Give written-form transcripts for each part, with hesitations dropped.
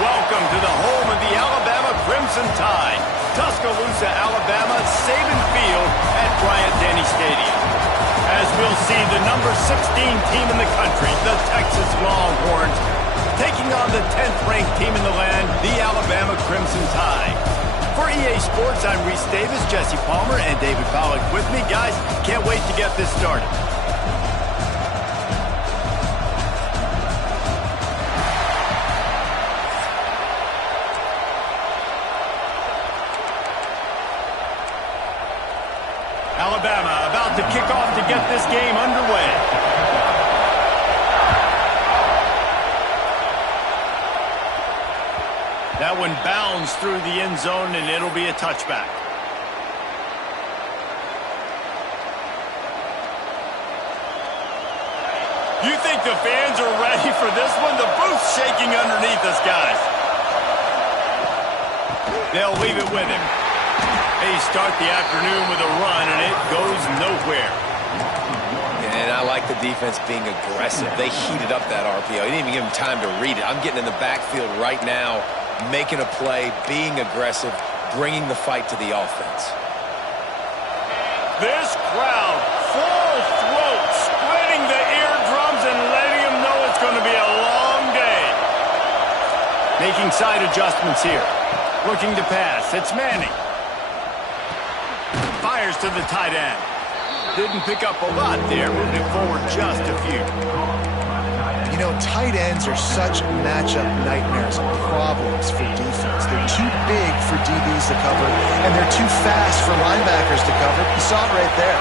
Welcome to the home of the Alabama Crimson Tide, Tuscaloosa, Alabama, Saban Field at Bryant-Denny Stadium. As we'll see, the number 16 team in the country, the Texas Longhorns, taking on the 10th-ranked team in the land, the Alabama Crimson Tide. For EA Sports, I'm Reese Davis, Jesse Palmer, and David Pollack with me. Guys, can't wait to get this started. Alabama about to kick off to get this game underway. That one bounds through the end zone, and it'll be a touchback. You think the fans are ready for this one? The booth's shaking underneath us, guys. They'll leave it with him. They start the afternoon with a run, and it goes nowhere. And I like the defense being aggressive. They heated up that RPO. He didn't even give him time to read it. I'm getting in the backfield right now, making a play, being aggressive, bringing the fight to the offense. This crowd, full throat, splitting the eardrums and letting them know it's going to be a long day. Making side adjustments here. Looking to pass. It's Manning. Fires to the tight end. Didn't pick up a lot there, moving forward just a few. You know, tight ends are such matchup nightmares and problems for defense. They're too big for DBs to cover, and they're too fast for linebackers to cover. You saw it right there.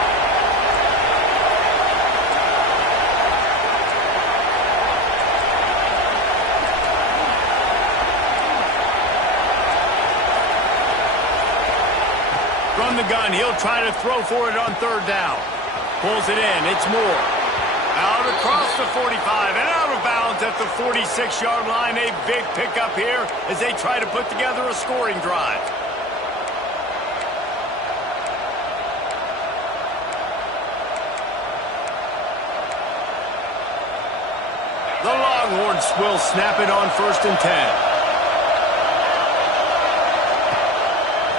From the gun, he'll try to throw for it on third down. Pulls it in, it's Moore. Out across the 45 and out of bounds at the 46-yard line. A big pickup here as they try to put together a scoring drive. The Longhorns will snap it on 1st and 10.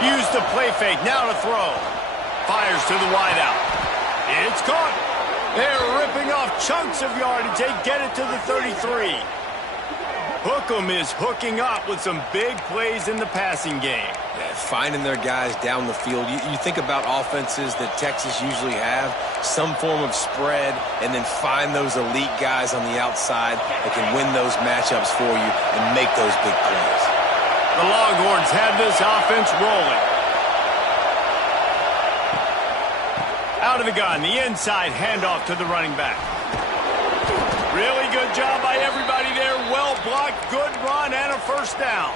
Use the play fake, now to throw. Fires to the wideout. It's caught. They're ripping off chunks of yardage. They get it to the 33. Hookem is hooking up with some big plays in the passing game. Yeah, finding their guys down the field. You think about offenses that Texas usually have, some form of spread, and then find those elite guys on the outside that can win those matchups for you and make those big plays. The Longhorns have this offense rolling. Out of the gun, the inside handoff to the running back. Really good job by everybody there. Well blocked, good run, and a first down.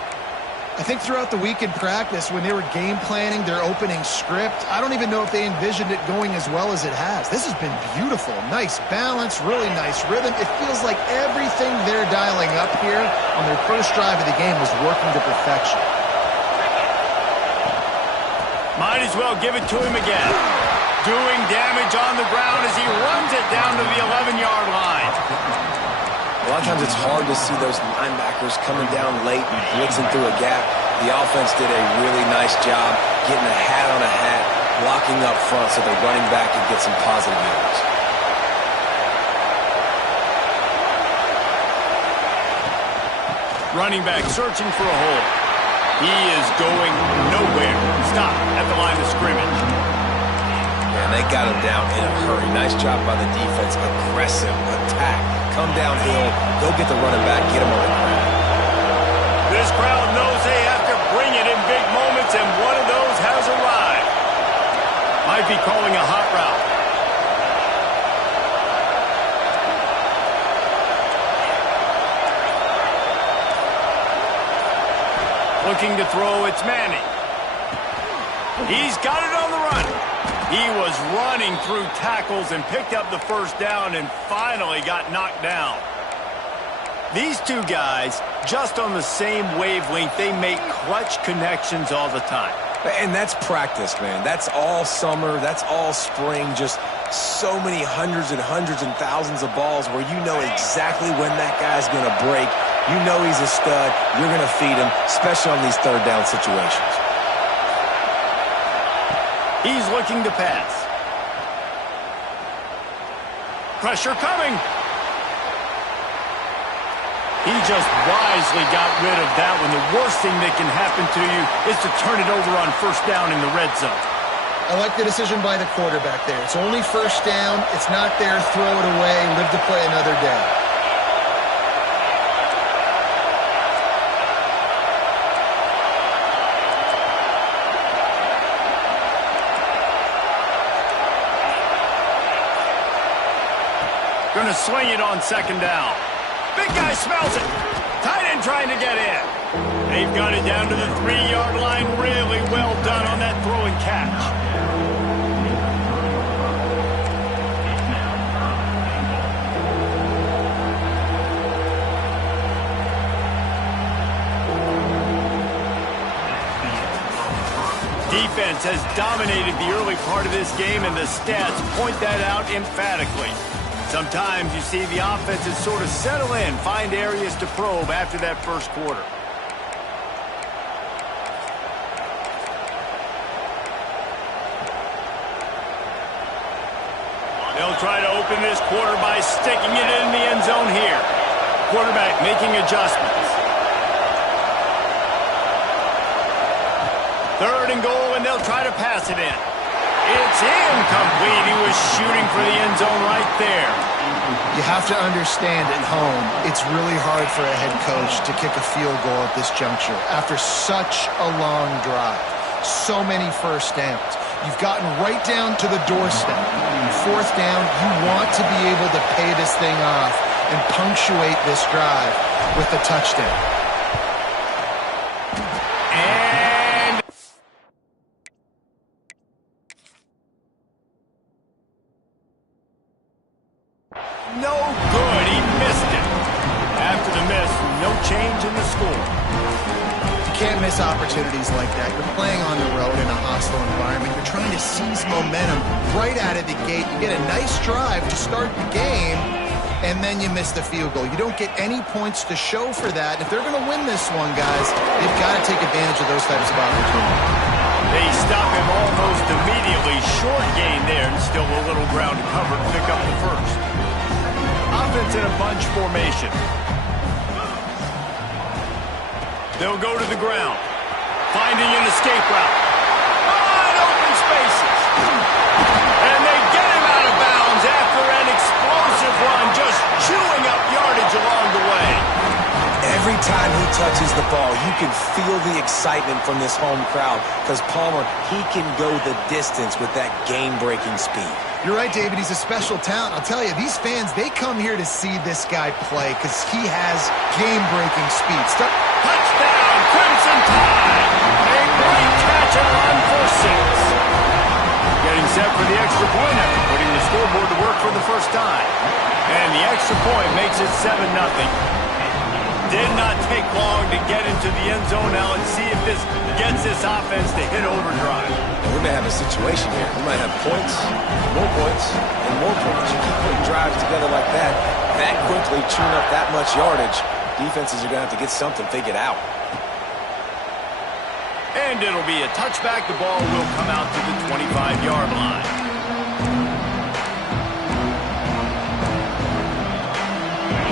I think throughout the week in practice, when they were game planning their opening script, I don't even know if they envisioned it going as well as it has. This has been beautiful. Nice balance, really nice rhythm. It feels like everything they're dialing up here on their first drive of the game was working to perfection. Might as well give it to him again. Doing damage on the ground as he runs it down to the 11-yard line. A lot of times it's hard to see those linebackers coming down late and blitzing through a gap. The offense did a really nice job getting a hat on a hat, blocking up front so the running back could get some positive yards. Running back searching for a hole. He is going nowhere. Stop at the line of scrimmage. they got him down in a hurry. Nice job by the defense. Aggressive attack. Come downhill. Go get the running back. Get him on the ground. This crowd knows they have to bring it in big moments, and one of those has arrived. Might be calling a hot route. Looking to throw, it's Manning. He's got it on the run. He was running through tackles and picked up the first down and finally got knocked down. These two guys, just on the same wavelength, they make clutch connections all the time. And that's practice, man. That's all summer. That's all spring. Just so many hundreds and thousands of balls where you know exactly when that guy's going to break. You know he's a stud. You're going to feed him, especially on these third down situations. He's looking to pass. Pressure coming. He just wisely got rid of that one. The worst thing that can happen to you is to turn it over on first down in the red zone. I like the decision by the quarterback there. It's only first down. It's not there. Throw it away. Live to play another day. Going to swing it on second down. Big guy smells it. Tight end trying to get in. They've got it down to the 3-yard line. Really well done on that throw and catch. Defense has dominated the early part of this game, and the stats point that out emphatically. Sometimes you see the offenses sort of settle in, find areas to probe after that first quarter. They'll try to open this quarter by sticking it in the end zone here. Quarterback making adjustments. Third and goal, and they'll try to pass it in. It's incomplete. He was shooting for the end zone right there. You have to understand at home, it's really hard for a head coach to kick a field goal at this juncture after such a long drive. So many first downs. You've gotten right down to the doorstep. Fourth down, you want to be able to pay this thing off and punctuate this drive with a touchdown. No good. He missed it. After the miss, no change in the score. You can't miss opportunities like that. You're playing on the road in a hostile environment. You're trying to seize momentum right out of the gate. You get a nice drive to start the game, and then you miss the field goal. You don't get any points to show for that. If they're going to win this one, guys, they've got to take advantage of those types of opportunities. They stop him almost immediately. Short gain there, and still a little ground to cover to pick up the first. Offense in a bunch formation. They'll go to the ground, finding an escape route. On open spaces. And they get him out of bounds after an explosive run, just chewing up yardage along the way. Every time he touches the ball, you can feel the excitement from this home crowd because Palmer, he can go the distance with that game-breaking speed. You're right, David. He's a special talent. I'll tell you, these fans, they come here to see this guy play because he has game-breaking speed. Touchdown, Crimson Tide. A great catch and run for 6. Getting set for the extra point after putting the scoreboard to work for the first time. And the extra point makes it 7-0. Did not take long to get into the end zone. Now let's see if this gets this offense to hit overdrive. And we may have a situation here. We might have points, and more points. You keep putting drives together like that quickly, chewing up that much yardage, defenses are going to have to get something figured out. And it'll be a touchback. The ball will come out to the 25-yard line.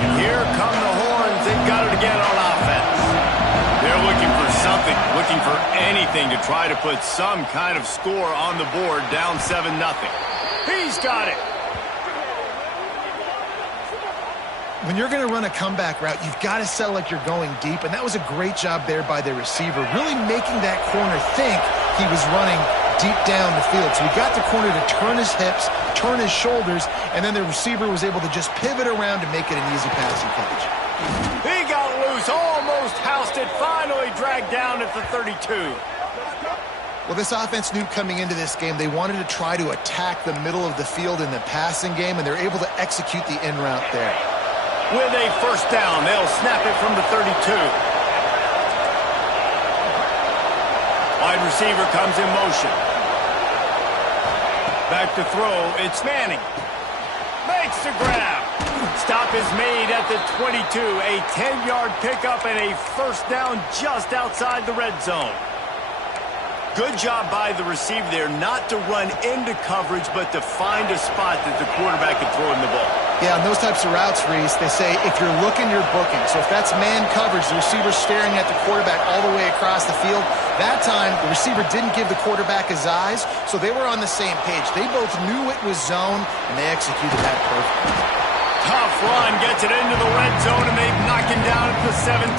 And here come the horns. They've got it again on offense. They're looking for something, looking for anything to try to put some kind of score on the board, down 7-0. He's got it. When you're going to run a comeback route, you've got to sell like you're going deep, and that was a great job there by the receiver, really making that corner think he was running deep down the field. So he got the corner to turn his hips, turn his shoulders, and then the receiver was able to just pivot around to make it an easy passing catch. He got loose, almost housed it, finally dragged down at the 32. Well, this offense knew coming into this game they wanted to try to attack the middle of the field in the passing game, and they're able to execute the in route there. With a first down, they'll snap it from the 32. Wide receiver comes in motion. Back to throw, it's Manning. Makes the grab. Stop is made at the 22. A 10-yard pickup and a first down just outside the red zone. Good job by the receiver there not to run into coverage, but to find a spot that the quarterback can throw in the ball. Yeah, on those types of routes, Reese, they say if you're looking, you're booking. So if that's man coverage, the receiver's staring at the quarterback all the way across the field. That time, the receiver didn't give the quarterback his eyes, so they were on the same page. They both knew it was zone, and they executed that perfectly. Tough run, gets it into the red zone, and they knock him down at the 17.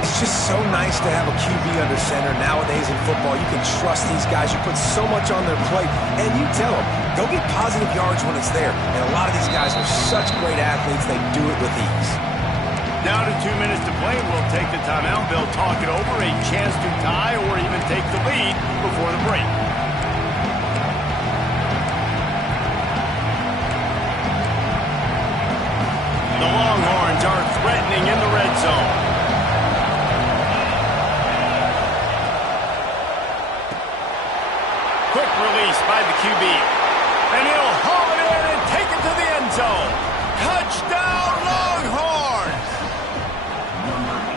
It's just so nice to have a QB under center. Nowadays in football, you can trust these guys. You put so much on their plate, and you tell them, go get positive yards when it's there. And a lot of these guys are such great athletes, they do it with ease. Down to 2 minutes to play. We'll take the timeout. They'll talk it over, a chance to tie or even take the lead before the break. The Longhorns are threatening in the red zone. Quick release by the QB. And he'll haul it in and take it to the end zone. Touchdown, Longhorns!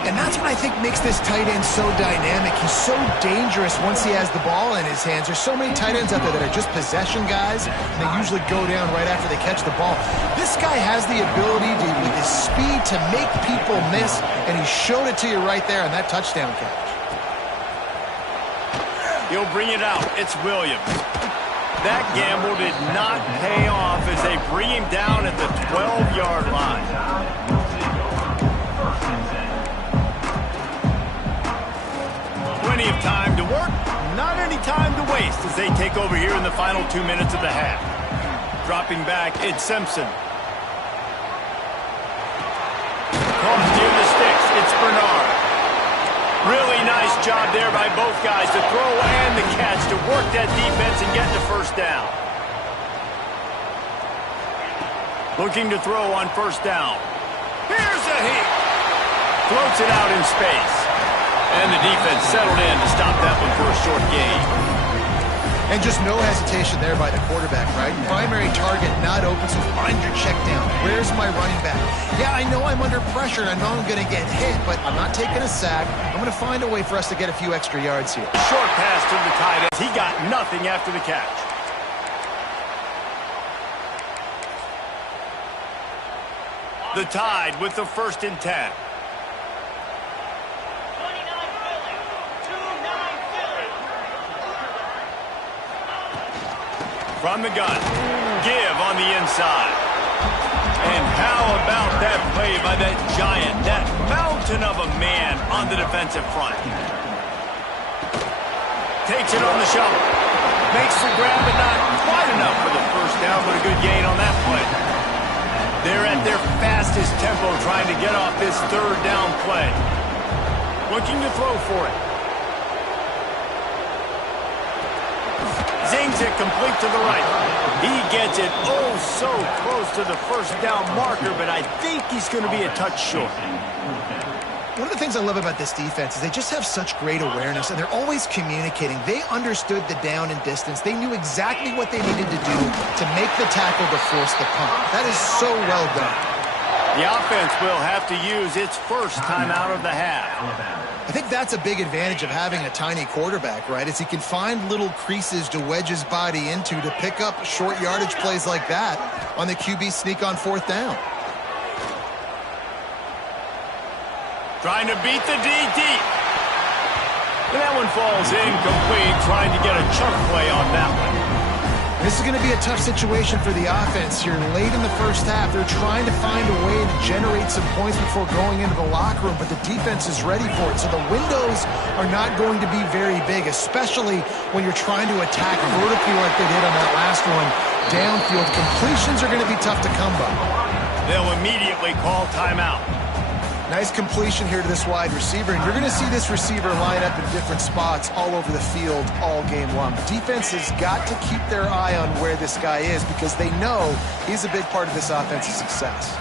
And that's what I think makes this tight end so dynamic. He's so dangerous once he has the ball in his hands. There's so many tight ends out there that are just possession guys, and they usually go down right after they catch the ball. This guy has the ability to, with his speed, to make people miss, and he showed it to you right there on that touchdown catch. He'll bring it out. It's Williams. That gamble did not pay off as they bring him down at the 12-yard line. Plenty of time to work, not any time to waste as they take over here in the final 2 minutes of the half. Dropping back, it's Simpson. Cross near the sticks, it's Bernard. Really nice job there by both guys to throw and the catch to work that defense and get the first down. Looking to throw on first down. Here's a hit. Floats it out in space. And the defense settled in to stop that one for a short gain. And just no hesitation there by the quarterback, right? Primary target not open, so find your check down. Where's my running back? Yeah, I know I'm under pressure, and I know I'm going to get hit, but I'm not taking a sack. I'm going to find a way for us to get a few extra yards here. Short pass to the tight end. He got nothing after the catch. The Tide with the 1st and 10. From the gun, give on the inside. And how about that play by that giant, that mountain of a man on the defensive front. Takes it on the shovel. Makes the grab, but not quite enough for the first down, but a good gain on that play. They're at their fastest tempo trying to get off this 3rd down play. Looking to throw for it. Zings it complete to the right. He gets it oh so close to the first down marker, but I think he's going to be a touch short. One of the things I love about this defense is they just have such great awareness, and they're always communicating. They understood the down and distance. They knew exactly what they needed to do to make the tackle to force the punt. That is so well done. The offense will have to use its first time out of the half. I think that's a big advantage of having a tiny quarterback, right? Is he can find little creases to wedge his body into to pick up short yardage plays like that on the QB sneak on 4th down. Trying to beat the D deep. And that one falls incomplete, trying to get a chunk play on that one. This This is going to be a tough situation for the offense here. Late in the first half, they're trying to find a way to generate some points before going into the locker room, but the defense is ready for it. So the windows are not going to be very big, especially when you're trying to attack vertically like they did on that last one. Downfield completions are going to be tough to come by. They'll immediately call timeout. Nice completion here to this wide receiver, and you're going to see this receiver line up in different spots all over the field all game long. The defense has got to keep their eye on where this guy is because they know he's a big part of this offense's success.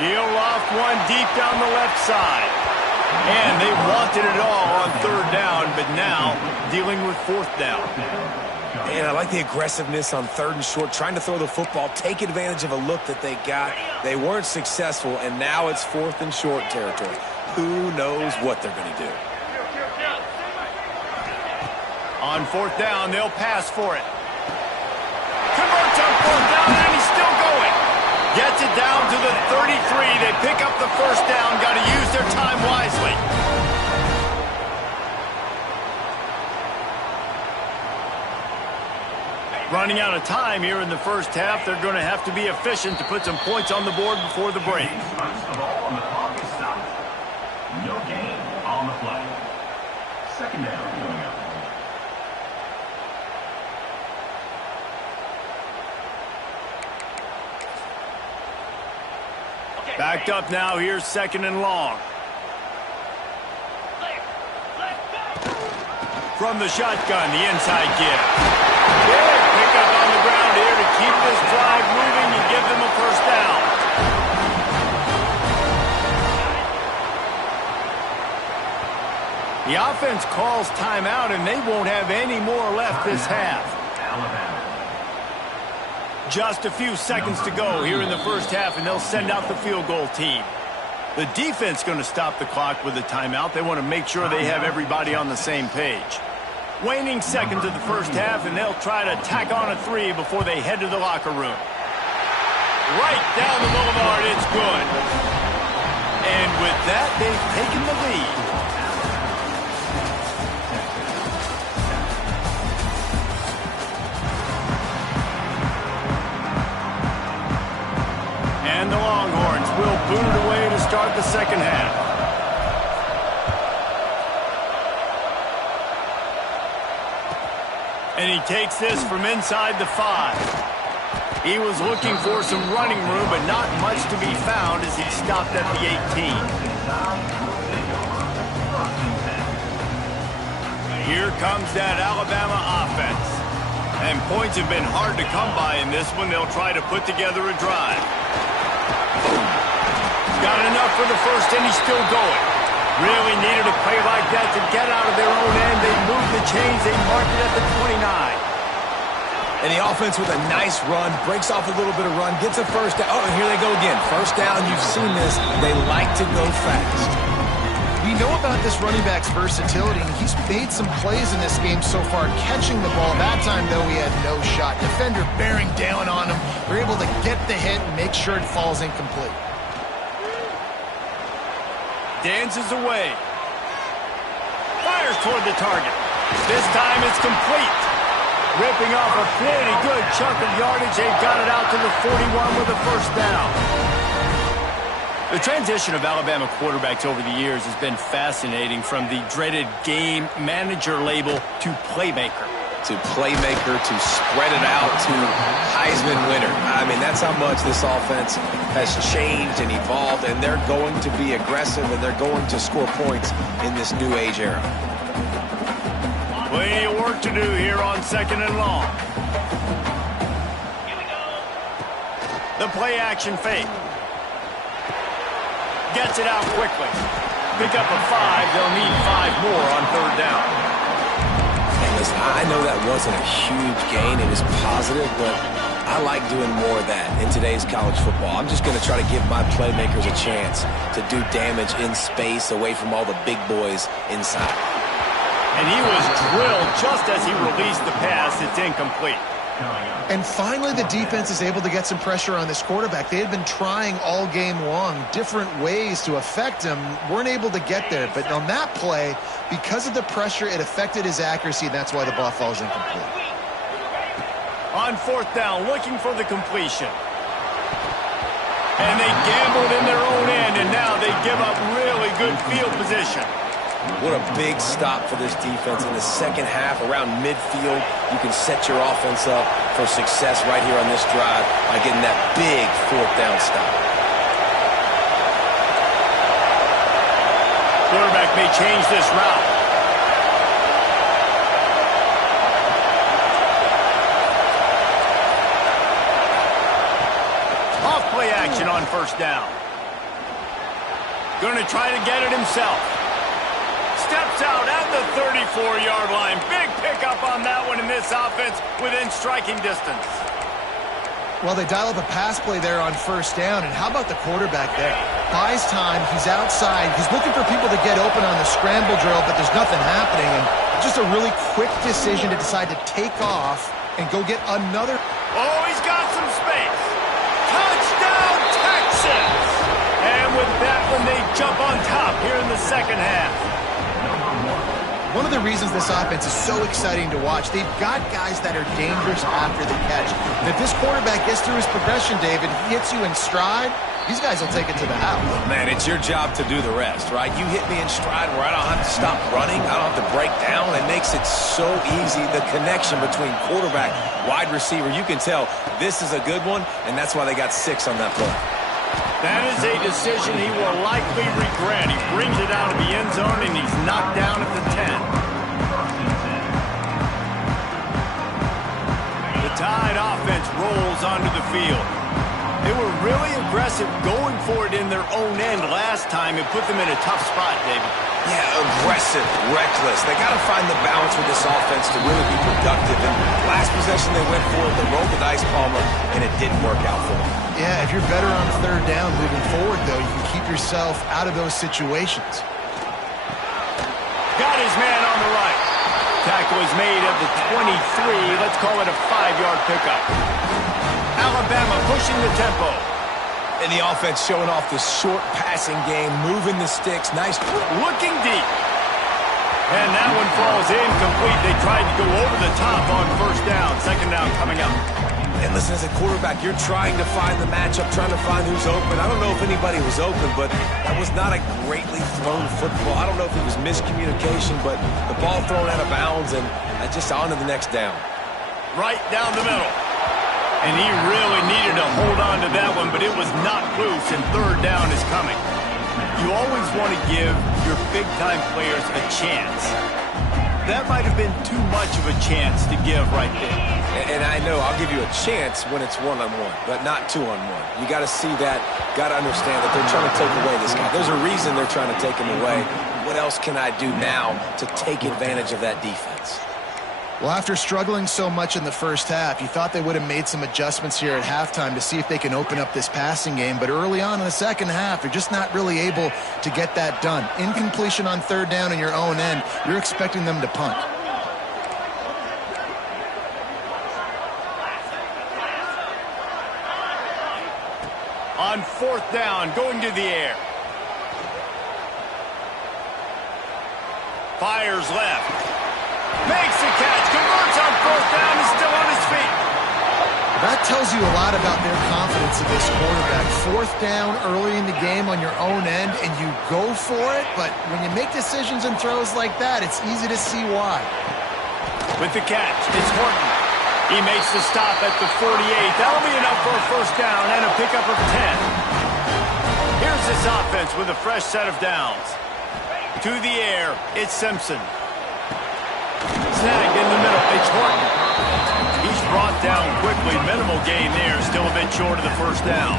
He'll loft one deep down the left side. And they wanted it all on third down, but now dealing with fourth down. And I like the aggressiveness on third and short, trying to throw the football, take advantage of a look that they got. They weren't successful, and now it's fourth and short territory. Who knows what they're going to do? On fourth down, they'll pass for it. Converts on fourth down, and he's still going. Gets it down to the 33. They pick up the first down. Got to use their time wisely. Running out of time here in the first half. They're going to have to be efficient to put some points on the board before the break. No gain on the play. Second down coming up. Backed up now. Here's second and long. From the shotgun, the inside give. Big pickup on the ground here to keep this drive moving and give them a first down. The offense calls timeout, and they won't have any more left this half. Just a few seconds to go here in the first half, and they'll send out the field goal team. The defense going to stop the clock with a timeout. They want to make sure they have everybody on the same page. Waning seconds of the first half, and they'll try to tack on a three before they head to the locker room. Right down the boulevard, it's good. And with that, they've taken the lead. And the Longhorns will boot it away to start the second half. And he takes this from inside the 5. He was looking for some running room, but not much to be found as he stopped at the 18. Here comes that Alabama offense. And points have been hard to come by in this one. They'll try to put together a drive. Got enough for the first, and he's still going. Really needed a play like that to get out of their own end. They moved the chains. They marked it at the 29. And the offense with a nice run, breaks off a little bit of run, gets a first down. Oh, and here they go again. First down, you've seen this. They like to go fast. We know about this running back's versatility, and he's made some plays in this game so far, catching the ball. That time, though, he had no shot. Defender bearing down on him. They're able to get the hit and make sure it falls incomplete. Dances away. Fires toward the target. This time it's complete. Ripping off a pretty good chunk of yardage. They've got it out to the 41 with a first down. The transition of Alabama quarterbacks over the years has been fascinating, from the dreaded game manager label to playmaker. To playmaker, to spread it out, to Heisman winner. I mean, that's how much this offense has changed and evolved, and they're going to be aggressive, and they're going to score points in this new age era. Plenty of work to do here on second and long. The play action fake. Gets it out quickly. Pick up a 5. They'll need 5 more on third down. Listen, I know that wasn't a huge gain. It was positive, but I like doing more of that in today's college football. I'm just going to try to give my playmakers a chance to do damage in space away from all the big boys inside. And he was drilled just as he released the pass. It's incomplete. And finally, the defense is able to get some pressure on this quarterback. They had been trying all game long different ways to affect him, weren't able to get there. But on that play, because of the pressure, it affected his accuracy, and that's why the ball falls incomplete. On fourth down, looking for the completion. And they gambled in their own end, and now they give up really good field position. What a big stop for this defense. In the second half, around midfield, you can set your offense up for success right here on this drive by getting that big fourth down stop. Quarterback may change this route. Off-play action on first down. Going to try to get it himself. Steps out at the 34-yard line. Big pickup on that one in this offense within striking distance. Well, they dial up a pass play there on first down, and how about the quarterback there? Buys time, he's outside, he's looking for people to get open on the scramble drill, but there's nothing happening, and just a really quick decision to decide to take off and go get another. Oh, he's got some space. Touchdown, Texans! And with that one, they jump on top here in the second half. One of the reasons this offense is so exciting to watch, they've got guys that are dangerous after the catch. And if this quarterback gets through his progression, David, he hits you in stride, these guys will take it to the house. Man, it's your job to do the rest, right? You hit me in stride where I don't have to stop running. I don't have to break down. It makes it so easy. The connection between quarterback, wide receiver, you can tell this is a good one, and that's why they got 6 on that play. That is a decision he will likely regret. He brings it out of the end zone, and he's knocked down at the 10. The Tide offense rolls onto the field. They were really aggressive going for it in their own end last time. It put them in a tough spot, David. Yeah, aggressive, reckless. They got to find the balance with this offense to really be productive. And last possession they went for it, they rolled the dice, Palmer, and it didn't work out for them. Yeah, if you're better on third down moving forward, though, you can keep yourself out of those situations. Got his man on the right. Tackle is made at the 23. Let's call it a 5-yard pickup. Alabama pushing the tempo. And the offense showing off the short passing game, moving the sticks. Nice. Looking deep. And that one falls incomplete. They tried to go over the top on first down. Second down coming up. And listen, as a quarterback, you're trying to find the matchup, trying to find who's open. I don't know if anybody was open, but that was not a greatly thrown football. I don't know if it was miscommunication, but the ball thrown out of bounds and just on to the next down. Right down the middle. And he really needed to hold on to that one, but it was not loose, and third down is coming. You always want to give your big-time players a chance. That might have been too much of a chance to give right there. And I know I'll give you a chance when it's one-on-one, but not two-on-one. You got to see that, got to understand that they're trying to take away this guy. There's a reason they're trying to take him away. What else can I do now to take advantage of that defense? Well, after struggling so much in the first half, you thought they would have made some adjustments here at halftime to see if they can open up this passing game. But early on in the second half, they're just not really able to get that done. Incompletion on third down in your own end, you're expecting them to punt. On fourth down, going to the air. Fires left. Makes the catch, converts on fourth down, is still on his feet. That tells you a lot about their confidence in this quarterback. Fourth down early in the game on your own end, and you go for it, but when you make decisions and throws like that, it's easy to see why. With the catch, it's Horton. He makes the stop at the 48. That'll be enough for a first down and a pickup of 10. Here's this offense with a fresh set of downs. To the air, it's Simpson. Snagged in the middle, it's Horton. He's brought down quickly. Minimal gain there, still a bit short of the first down.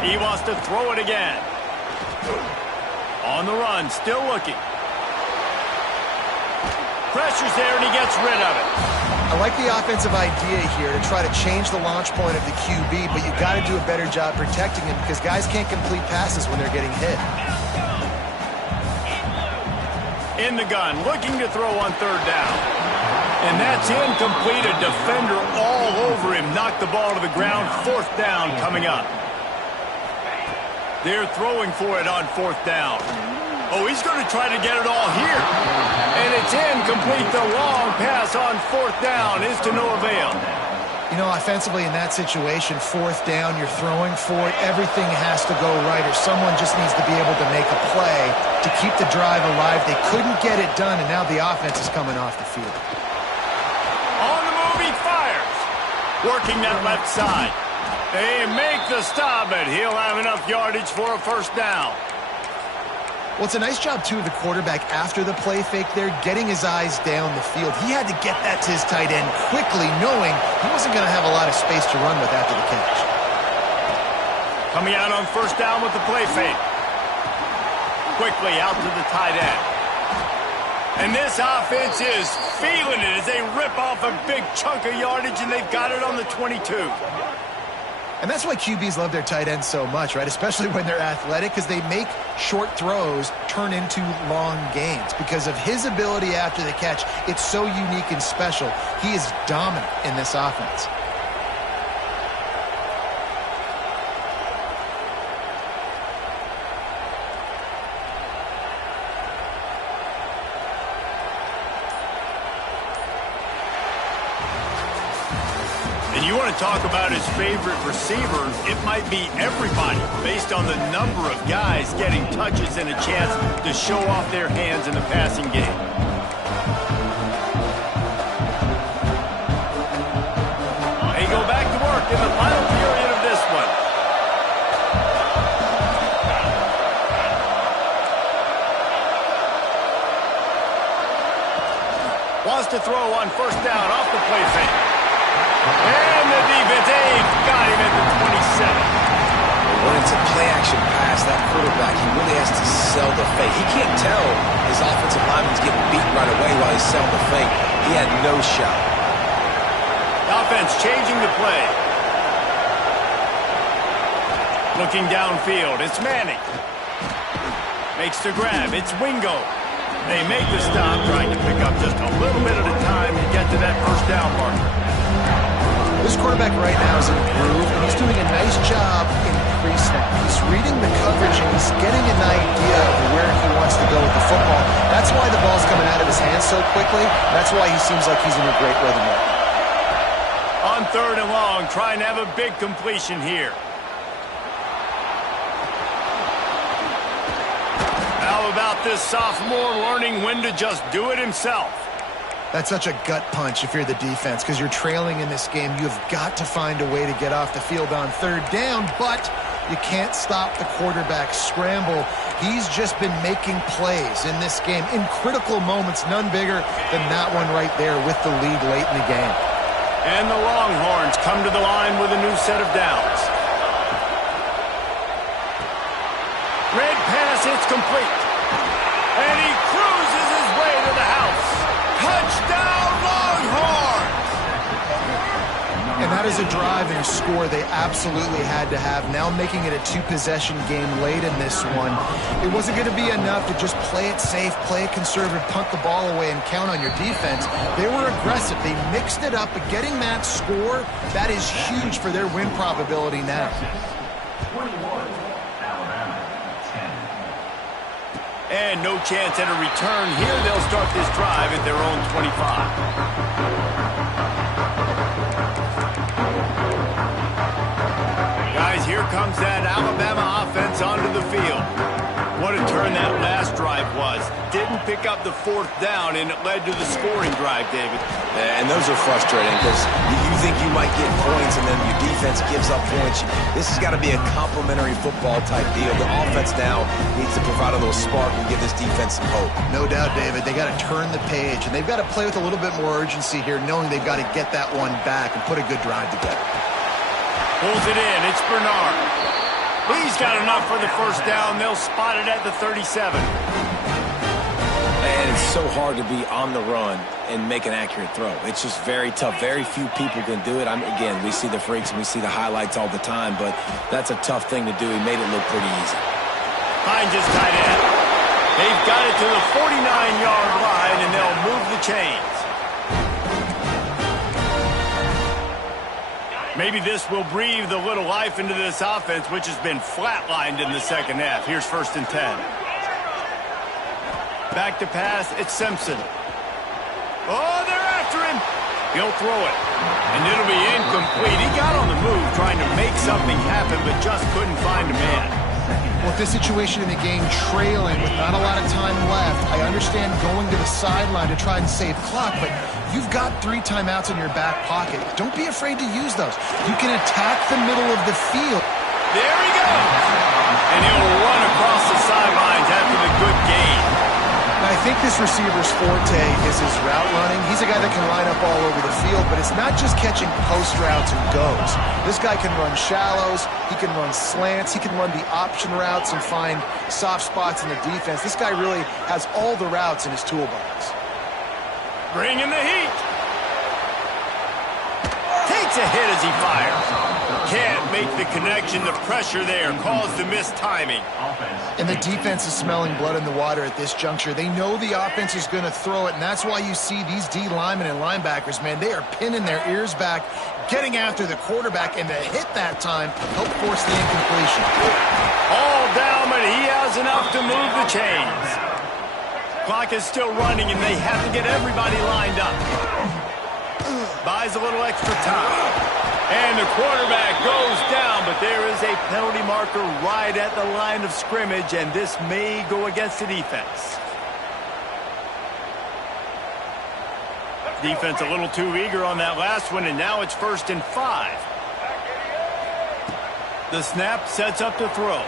He wants to throw it again. On the run, still looking. Pressure's there, and he gets rid of it. I like the offensive idea here to try to change the launch point of the QB, but you got to do a better job protecting him because guys can't complete passes when they're getting hit. In the gun, looking to throw on third down. And that's incomplete. A defender all over him. Knocked the ball to the ground. Fourth down coming up. They're throwing for it on fourth down. Oh, he's going to try to get it all here. And it's incomplete. The long pass on 4th down is to no avail. You know, offensively in that situation, 4th down, you're throwing for it. Everything has to go right, or someone just needs to be able to make a play to keep the drive alive. They couldn't get it done, and now the offense is coming off the field. On the move, he fires. Working that left side. They make the stop, but he'll have enough yardage for a 1st down. Well, it's a nice job, too, of the quarterback after the play fake there, getting his eyes down the field. He had to get that to his tight end quickly, knowing he wasn't going to have a lot of space to run with after the catch. Coming out on 1st down with the play fake. Quickly out to the tight end. And this offense is feeling it as they rip off a big chunk of yardage, and they've got it on the 22. And that's why QBs love their tight ends so much, right? Especially when they're athletic, because they make short throws turn into long gains. Because of his ability after the catch, it's so unique and special. He is dominant in this offense. You want to talk about his favorite receiver, it might be everybody based on the number of guys getting touches and a chance to show off their hands in the passing game. They go back to work in the final period of this one. Wants to throw on 1st down off the play fake. And the defense, got him at the 27. When it's a play-action pass, that quarterback, he really has to sell the fake. He can't tell his offensive lineman's getting beat right away while he's selling the fake. He had no shot. Offense changing the play. Looking downfield, it's Manning. Makes the grab, it's Wingo. They make the stop, trying to pick up just a little bit at a time to get to that 1st down marker. This quarterback right now is in a groove, and he's doing a nice job in pre-snap. He's reading the coverage, and he's getting an idea of where he wants to go with the football. That's why the ball's coming out of his hands so quickly. That's why he seems like he's in a great rhythm right now. On 3rd and long, trying to have a big completion here. How about this sophomore learning when to just do it himself? That's such a gut punch if you're the defense, because you're trailing in this game. You've got to find a way to get off the field on 3rd down, but you can't stop the quarterback's scramble. He's just been making plays in this game in critical moments, none bigger than that one right there with the lead late in the game. And the Longhorns come to the line with a new set of downs. Red pass, it's complete. And he cruises his way to the house. Touchdown, Longhorns! And that is a drive and a score they absolutely had to have. Now making it a 2-possession game late in this one. It wasn't going to be enough to just play it safe, play it conservative, punt the ball away, and count on your defense. They were aggressive. They mixed it up, but getting that score, that is huge for their win probability now. 21, Alabama, 10. And no chance at a return here. They'll start this drive at their own 25. Guys, here comes that Alabama offense onto the field. What a turn that last drive was. Didn't pick up the 4th down, and it led to the scoring drive, David. And those are frustrating because you think you might get points and then your defense gives up points. This has got to be a complimentary football type deal. The offense now needs to provide a little spark and give this defense some hope. No doubt, David. They got to turn the page, and they've got to play with a little bit more urgency here, knowing they've got to get that one back and put a good drive together. Pulls it in. It's Bernard. He's got enough for the 1st down. They'll spot it at the 37. And it's so hard to be on the run and make an accurate throw. It's just very tough. Very few people can do it. Again, we see the freaks and we see the highlights all the time, but that's a tough thing to do. He made it look pretty easy. Finds his tight end. They've got it to the 49-yard line, and they'll move the chains. Maybe this will breathe a little life into this offense, which has been flatlined in the second half. Here's 1st and 10. Back to pass, it's Simpson. Oh, they're after him. He'll throw it, and it'll be incomplete. He got on the move trying to make something happen, but just couldn't find a man. Well, this situation in the game, trailing with not a lot of time left, I understand going to the sideline to try and save clock, but you've got 3 timeouts in your back pocket. Don't be afraid to use those. You can attack the middle of the field. There he goes. And he'll run across the sidelines after the good gain. I think this receiver's forte is his route running. He's a guy that can line up all over the field, but it's not just catching post routes and goes. This guy can run shallows, he can run slants, he can run the option routes and find soft spots in the defense. This guy really has all the routes in his toolbox. Bring in the heat. Takes a hit as he fires. Can't make the connection. The pressure there caused the missed timing. And the defense is smelling blood in the water at this juncture. They know the offense is going to throw it, and that's why you see these D linemen and linebackers, man, they are pinning their ears back, getting after the quarterback, and the hit that time helped force the incompletion. All down, but he has enough to move the chains. Clock is still running, and they have to get everybody lined up. Buys a little extra time. And the quarterback goes down, but there is a penalty marker right at the line of scrimmage, and this may go against the defense. Defense a little too eager on that last one, and now it's 1st and 5. The snap sets up to throw.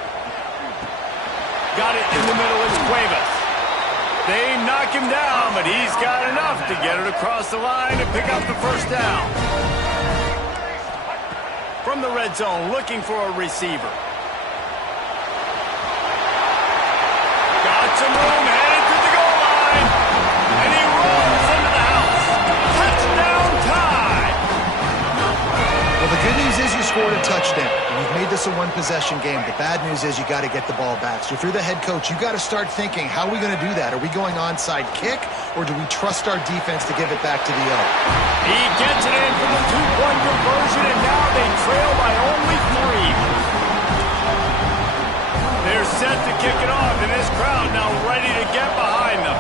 Got it in the middle, it's Cuevas. They knock him down, but he's got enough to get it across the line and pick up the 1st down. From the red zone, looking for a receiver. Got some room, headed to the goal line. And he rolls into the house. Touchdown time! Well, the good news is you scored a touchdown. You've made this a one-possession game. The bad news is you got to get the ball back. So if you're the head coach, you got to start thinking, how are we going to do that? Are we going onside kick, or do we trust our defense to give it back to the O? He gets it in for the 2-point conversion, and now they trail by only 3. They're set to kick it off, and this crowd now ready to get behind them.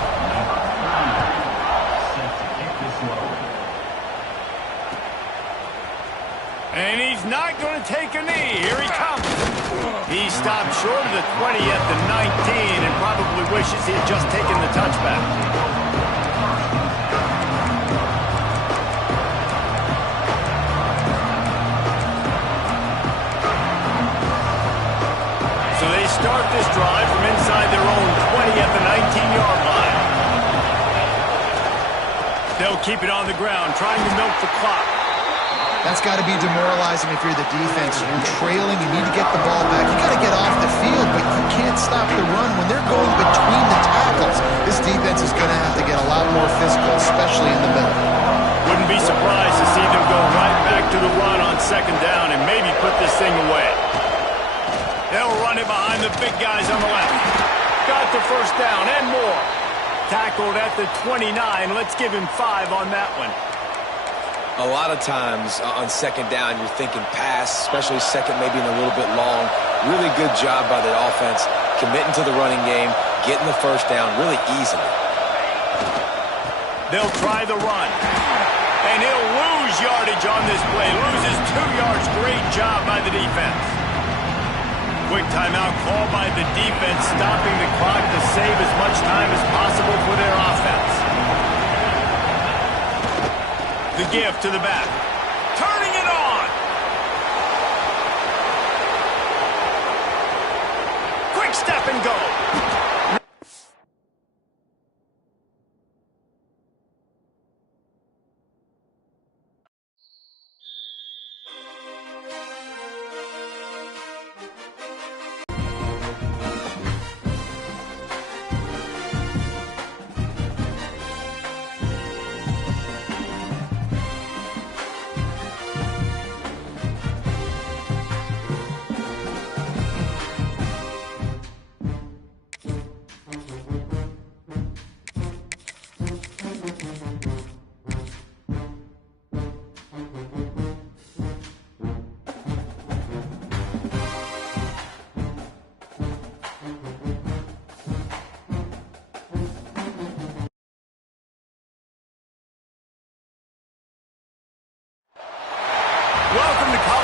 And he's not going to take a knee. Here he comes. He stopped short of the 20 at the 19 and probably wishes he had just taken the touchback. So they start this drive from inside their own 20 at the 19-yard line. They'll keep it on the ground, trying to milk the clock. That's got to be demoralizing if you're the defense. You're trailing, you need to get the ball back. You got to get off the field, but you can't stop the run. When they're going between the tackles, this defense is going to have to get a lot more physical, especially in the middle. Wouldn't be surprised to see them go right back to the run on 2nd down and maybe put this thing away. They'll run it behind the big guys on the left. Got the 1st down and more. Tackled at the 29. Let's give him 5 on that one. A lot of times on 2nd down, you're thinking pass, especially 2nd, maybe a little bit long. Really good job by the offense, committing to the running game, getting the 1st down really easily. They'll try the run. And he'll lose yardage on this play. Loses 2 yards. Great job by the defense. Quick timeout called by the defense, stopping the clock to save as much time as possible for their offense. The give to the back. Turning it on. Quick step and go.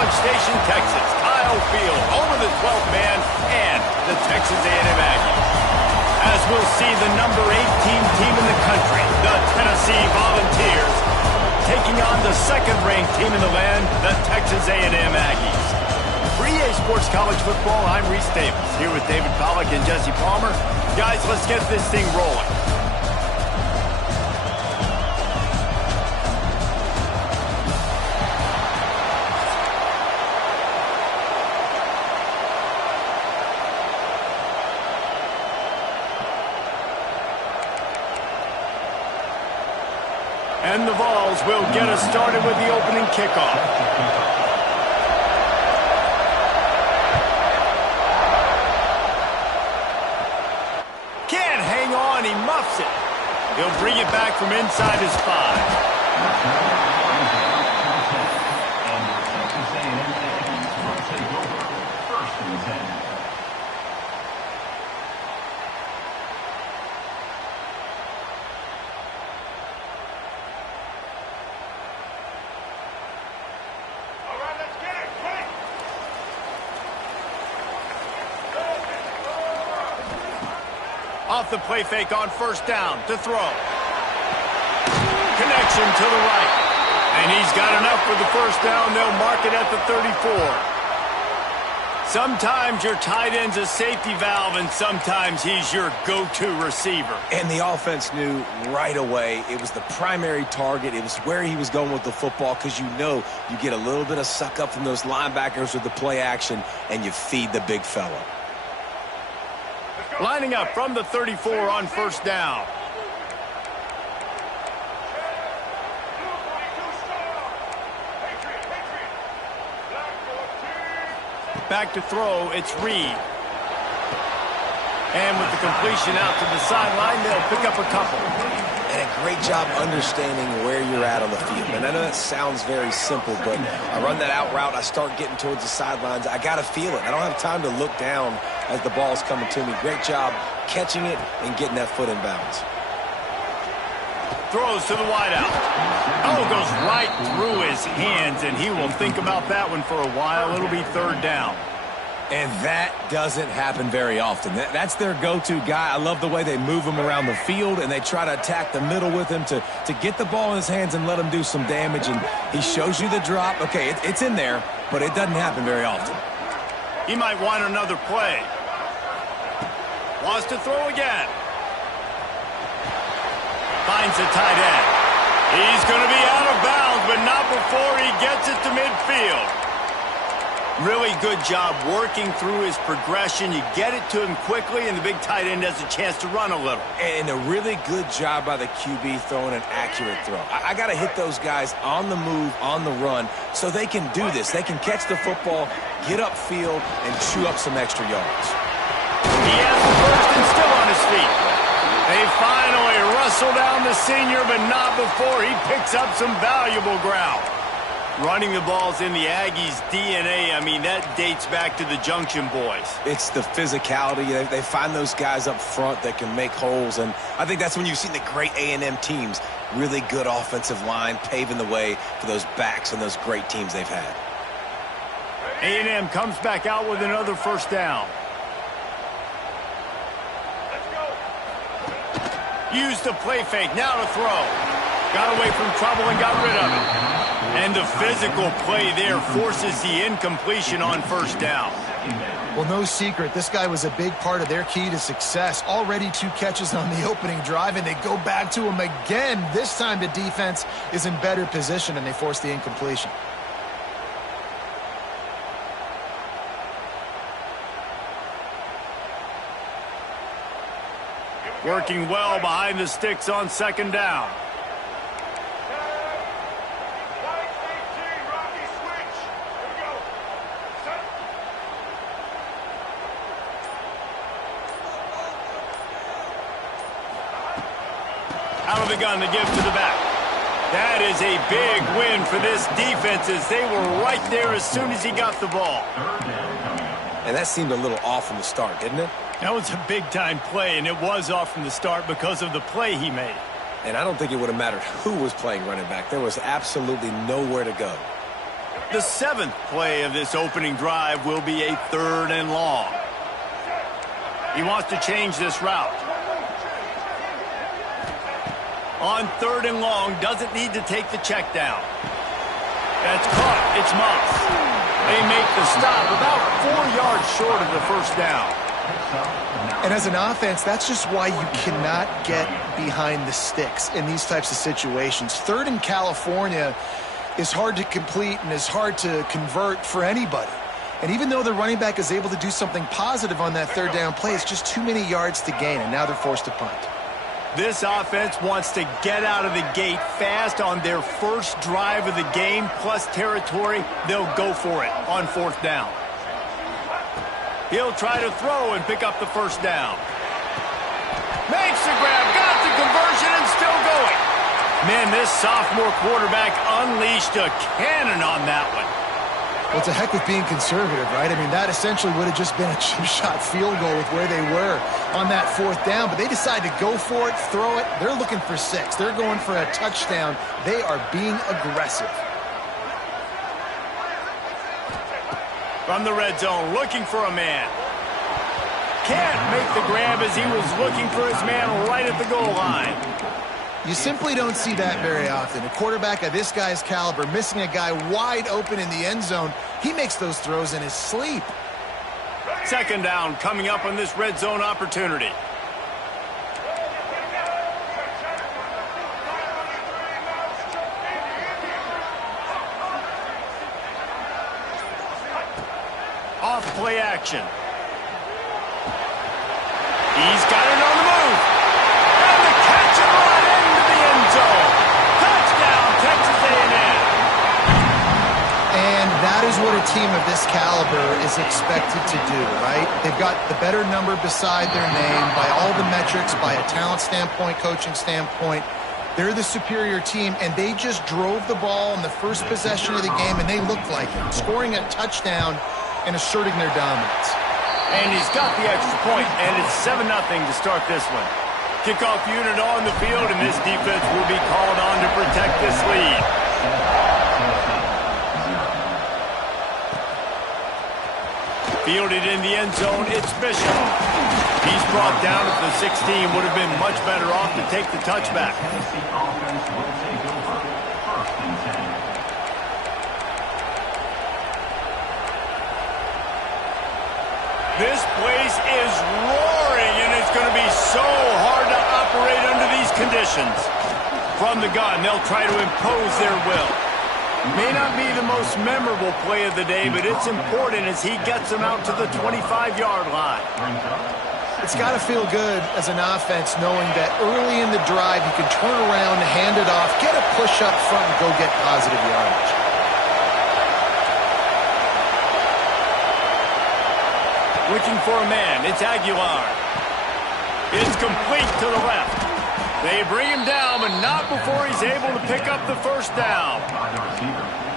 College Station, Texas, Kyle Field over the 12th man and the Texas A&M Aggies. As we'll see the number 18 team in the country, the Tennessee Volunteers, taking on the second-ranked team in the land, the Texas A&M Aggies. For EA Sports College Football, I'm Reese Davis, here with David Pollack and Jesse Palmer. Guys, let's get this thing rolling. And the Vols will get us started with the opening kickoff. Can't hang on, he muffs it. He'll bring it back from inside his 5. Off the play fake on first down to throw. Connection to the right. And he's got enough for the first down. They'll mark it at the 34. Sometimes your tight end's a safety valve, and sometimes he's your go-to receiver. And the offense knew right away it was the primary target. It was where he was going with the football because you know you get a little bit of suck up from those linebackers with the play action, and you feed the big fella. Lining up from the 34 on first down. Back to throw, it's Reed. And with the completion out to the sideline, they'll pick up a couple. And a great job understanding where you're at on the field. And I know that sounds very simple, but I run that out route, I start getting towards the sidelines. I got to feel it. I don't have time to look down as the ball's coming to me. Great job catching it and getting that foot in bounds. Throws to the wideout. Oh, goes right through his hands, and he will think about that one for a while. It'll be third down. And that doesn't happen very often. That's their go-to guy. I love the way they move him around the field, and they try to attack the middle with him to get the ball in his hands and let him do some damage. And he shows you the drop. Okay, it's in there, but it doesn't happen very often. He might want another play. Wants to throw again. Finds a tight end. He's going to be out of bounds, but not before he gets it to midfield. Really good job working through his progression. You get it to him quickly, and the big tight end has a chance to run a little. And a really good job by the QB throwing an accurate throw. I got to hit those guys on the move, on the run, so they can do this. They can catch the football, get upfield, and chew up some extra yards. He has the first and still on his feet. They finally wrestle down the senior, but not before he picks up some valuable ground. Running the ball's in the Aggies' DNA. I mean, that dates back to the Junction boys. It's the physicality. They find those guys up front that can make holes, and I think that's when you've seen the great A&M teams. Really good offensive line, paving the way for those backs and those great teams they've had. A&M comes back out with another first down. Used the play fake, now to throw. Got away from trouble and got rid of it. And the physical play there forces the incompletion on first down. Well, no secret, this guy was a big part of their key to success. Already 2 catches on the opening drive, and they go back to him again. This time the defense is in better position, and they force the incompletion. Working well behind the sticks on second down. Out of the gun to give to the back. That is a big win for this defense as they were right there as soon as he got the ball. And that seemed a little off from the start, didn't it? That was a big-time play, and it was off from the start because of the play he made. And I don't think it would have mattered who was playing running back. There was absolutely nowhere to go. The 7th play of this opening drive will be a 3rd and long. He wants to change this route. On 3rd and long, doesn't need to take the check down. That's caught. It's Moss. They make the stop about 4 yards short of the first down. And as an offense, that's just why you cannot get behind the sticks in these types of situations. 3rd in California is hard to complete and is hard to convert for anybody. And even though the running back is able to do something positive on that 3rd down play, it's just too many yards to gain, and now they're forced to punt. This offense wants to get out of the gate fast on their first drive of the game, plus territory. They'll go for it on 4th down. He'll try to throw and pick up the first down. Makes the grab, got the conversion, and still going. Man, this sophomore quarterback unleashed a cannon on that one. Well, it's a heck with being conservative, right? I mean, that essentially would have just been a chip-shot field goal with where they were on that 4th down. But they decided to go for it, throw it. They're looking for 6. They're going for a touchdown. They are being aggressive. From the red zone, looking for a man. Can't make the grab as he was looking for his man right at the goal line. You simply don't see that very often. A quarterback of this guy's caliber missing a guy wide open in the end zone. He makes those throws in his sleep. 2nd down coming up on this red zone opportunity. Off play action. He's got it on the move. And the catch and run into the end zone. Touchdown, Texas A&M. And that is what a team of this caliber is expected to do, right? They've got the better number beside their name by all the metrics, by a talent standpoint, coaching standpoint. They're the superior team, and they just drove the ball in the first possession of the game, and they looked like it, scoring a touchdown and asserting their dominance. And he's got the extra point, and it's 7-0 to start this one. Kickoff unit on the field, and this defense will be called on to protect this lead. Fielded in the end zone, it's Bishop. He's brought down at the 16, would have been much better off to take the touchback. This place is roaring, and it's going to be so hard to operate under these conditions. From the gun, they'll try to impose their will. May not be the most memorable play of the day, but it's important as he gets them out to the 25-yard line. It's got to feel good as an offense knowing that early in the drive you can turn around, hand it off, get a push up front, and go get positive yardage. Looking for a man, it's Aguilar. It's complete to the left. They bring him down, but not before he's able to pick up the first down.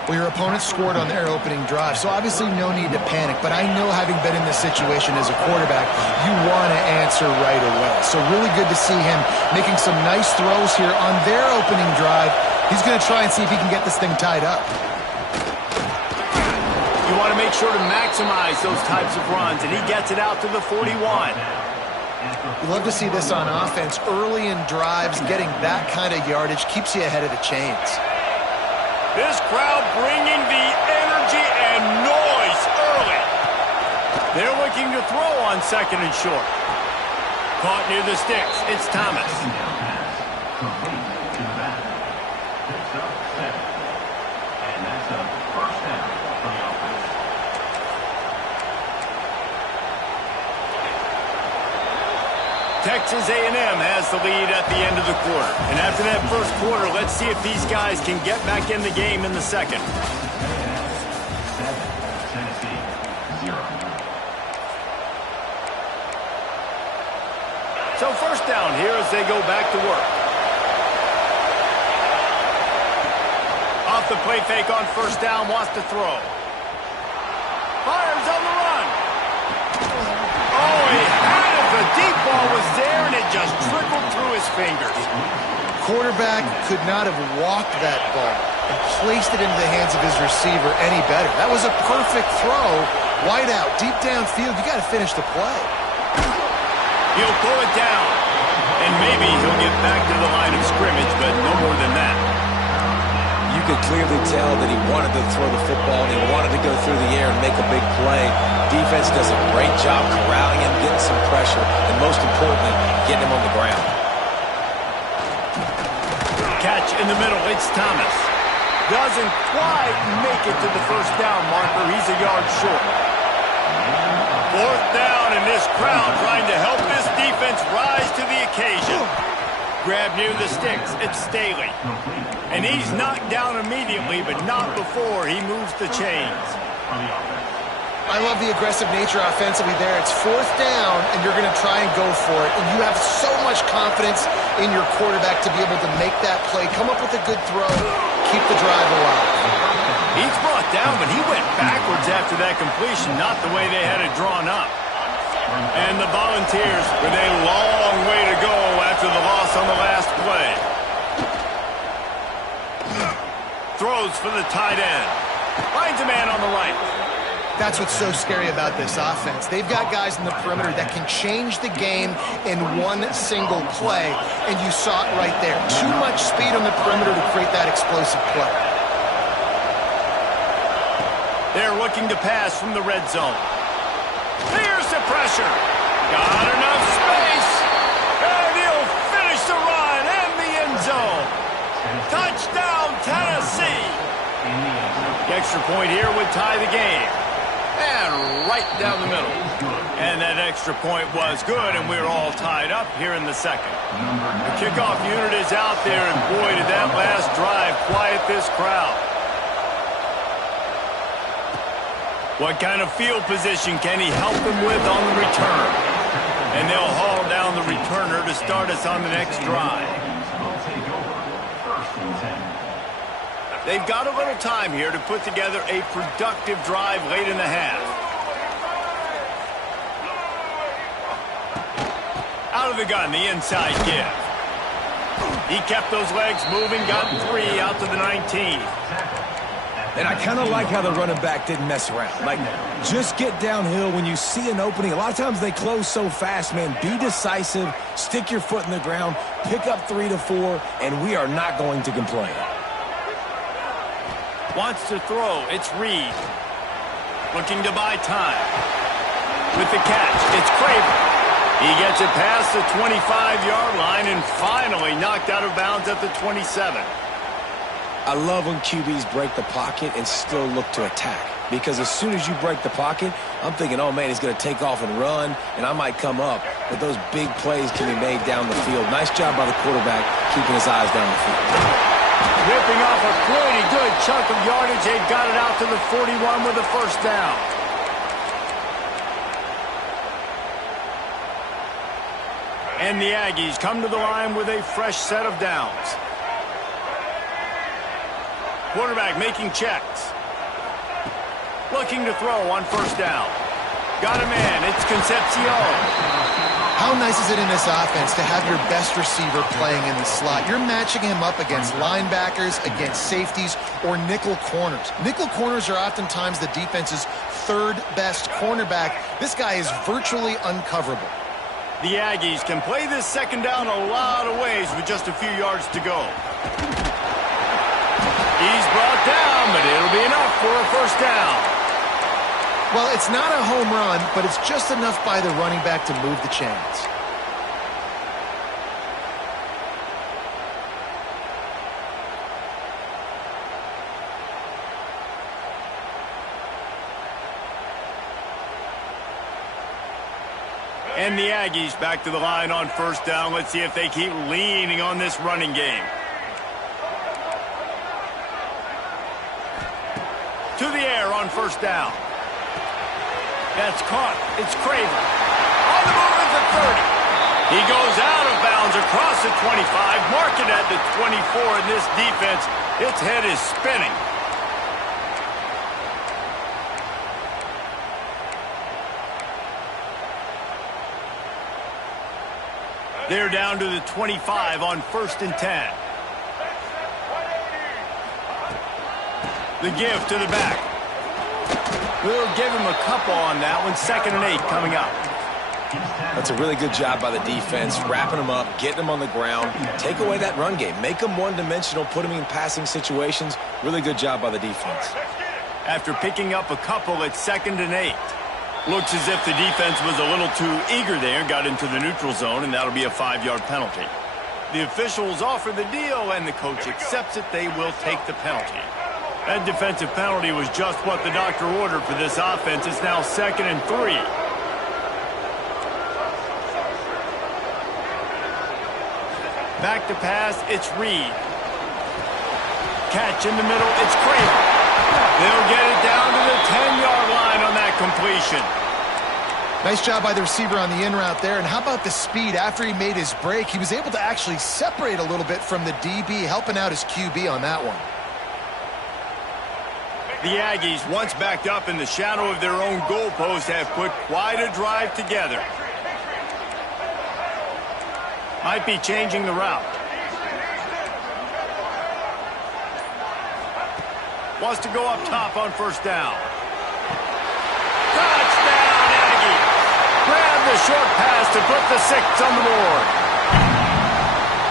Well, your opponent scored on their opening drive, so obviously no need to panic. But I know, having been in this situation as a quarterback, you want to answer right away. So really good to see him making some nice throws here on their opening drive. He's going to try and see if he can get this thing tied up. You want to make sure to maximize those types of runs, and he gets it out to the 41. You love to see this on offense. Early in drives, getting that kind of yardage keeps you ahead of the chains. This crowd bringing the energy and noise early. They're looking to throw on 2nd and short. Caught near the sticks. It's Thomas. Texas A&M has the lead at the end of the quarter. And after that first quarter, let's see if these guys can get back in the game in the second. So first down here as they go back to work. Off the play fake on first down, wants to throw. Fires on the run. Oh, he had it. The deep ball was there, and it just trickled through his fingers. Quarterback could not have walked that ball. and placed it into the hands of his receiver any better. That was a perfect throw. Wide out, deep downfield. You got to finish the play. He'll pull it down. And maybe he'll get back to the line of scrimmage, but no more than that. You could clearly tell that he wanted to throw the football and he wanted to go through the air and make a big play. Defense does a great job corralling him, getting some pressure, and most importantly, getting him on the ground. Catch in the middle. It's Thomas. Doesn't quite make it to the first down marker. He's a yard short. Fourth down, and this crowd trying to help this defense rise to the occasion. Grab near the sticks. It's Staley. And he's knocked down immediately, but not before he moves the chains. I love the aggressive nature offensively there. It's fourth down, and you're going to try and go for it. And you have so much confidence in your quarterback to be able to make that play, come up with a good throw, keep the drive alive. He's brought down, but he went backwards after that completion, not the way they had it drawn up. And the Volunteers with a long way to go after the loss on the last play. Throws for the tight end. Finds a man on the right. That's what's so scary about this offense. They've got guys in the perimeter that can change the game in one single play, and you saw it right there. Too much speed on the perimeter to create that explosive play. They're looking to pass from the red zone. Here's the pressure. Got enough space. And he'll finish the run and the end zone. Touchdown, Tennessee. The extra point here would tie the game. And right down the middle. And that extra point was good, and we're all tied up here in the second. The kickoff unit is out there, and boy, did that last drive quiet this crowd. What kind of field position can he help them with on the return? And they'll haul down the returner to start us on the next drive. They've got a little time here to put together a productive drive late in the half. Out of the gun, the inside give. He kept those legs moving, got 3 out to the 19. And I kind of like how the running back didn't mess around. Like, just get downhill when you see an opening. A lot of times they close so fast, man. Be decisive, stick your foot in the ground, pick up 3 to 4, and we are not going to complain. Wants to throw. It's Reed. Looking to buy time. With the catch, it's Craven. He gets it past the 25-yard line and finally knocked out of bounds at the 27. I love when QBs break the pocket and still look to attack. Because as soon as you break the pocket, I'm thinking, oh, man, he's going to take off and run, and I might come up. But those big plays can be made down the field. Nice job by the quarterback keeping his eyes down the field. Ripping off a pretty good chunk of yardage. They've got it out to the 41 with a first down. And the Aggies come to the line with a fresh set of downs. Quarterback making checks. Looking to throw on first down. Got a man. It's Concepcion. How nice is it in this offense to have your best receiver playing in the slot? You're matching him up against linebackers, against safeties, or nickel corners. Nickel corners are oftentimes the defense's third best cornerback. This guy is virtually uncoverable. The Aggies can play this second down a lot of ways with just a few yards to go. He's brought down, but it'll be enough for a first down. Well, it's not a home run, but it's just enough by the running back to move the chains. And the Aggies back to the line on first down. Let's see if they keep leaning on this running game. To the air on first down. That's caught. It's Craven. On the move at the 30. He goes out of bounds across the 25. Mark it at the 24 in this defense. Its head is spinning. They're down to the 25 on 1st and 10. The give to the back. We'll give him a couple on that one. 2nd and 8 coming up. That's a really good job by the defense, wrapping them up, getting them on the ground. Take away that run game. Make them one-dimensional, put them in passing situations. Really good job by the defense. After picking up a couple, it's 2nd and 8. Looks as if the defense was a little too eager there, got into the neutral zone, and that'll be a 5-yard penalty. The officials offer the deal, and the coach accepts it. They will take the penalty. That defensive penalty was just what the doctor ordered for this offense. It's now 2nd and 3. Back to pass, it's Reed. Catch in the middle, it's Kramer. They'll get it down to the 10-yard line on that completion. Nice job by the receiver on the in route there. And how about the speed after he made his break? He was able to actually separate a little bit from the DB, helping out his QB on that one. The Aggies, once backed up in the shadow of their own goalpost, have put quite a drive together. Might be changing the route. Wants to go up top on 1st down. Touchdown, Aggie! Grab the short pass to put the 6 on the board.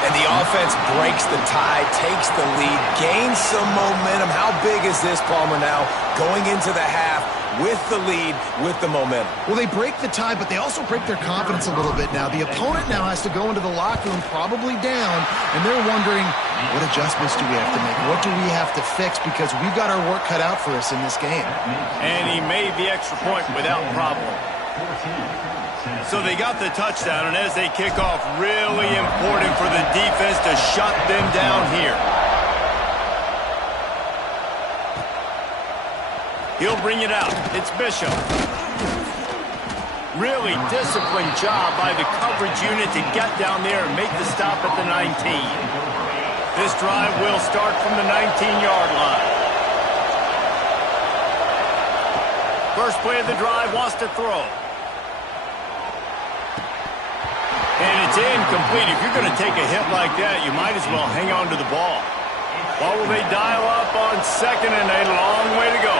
And the offense breaks the tie, takes the lead, gains some momentum. How big is this, Palmer, now going into the half with the lead, with the momentum? Well, they break the tie, but they also break their confidence a little bit now. The opponent now has to go into the locker room probably down, and they're wondering, what adjustments do we have to make? What do we have to fix? Because we've got our work cut out for us in this game. And he made the extra point without problem. So they got the touchdown, and as they kick off, really important for the defense to shut them down here. He'll bring it out. It's Bishop. Really disciplined job by the coverage unit to get down there and make the stop at the 19. This drive will start from the 19-yard line. First play of the drive, wants to throw. And it's incomplete. If you're going to take a hit like that, you might as well hang on to the ball. What will they dial up on 2nd and 8? A long way to go.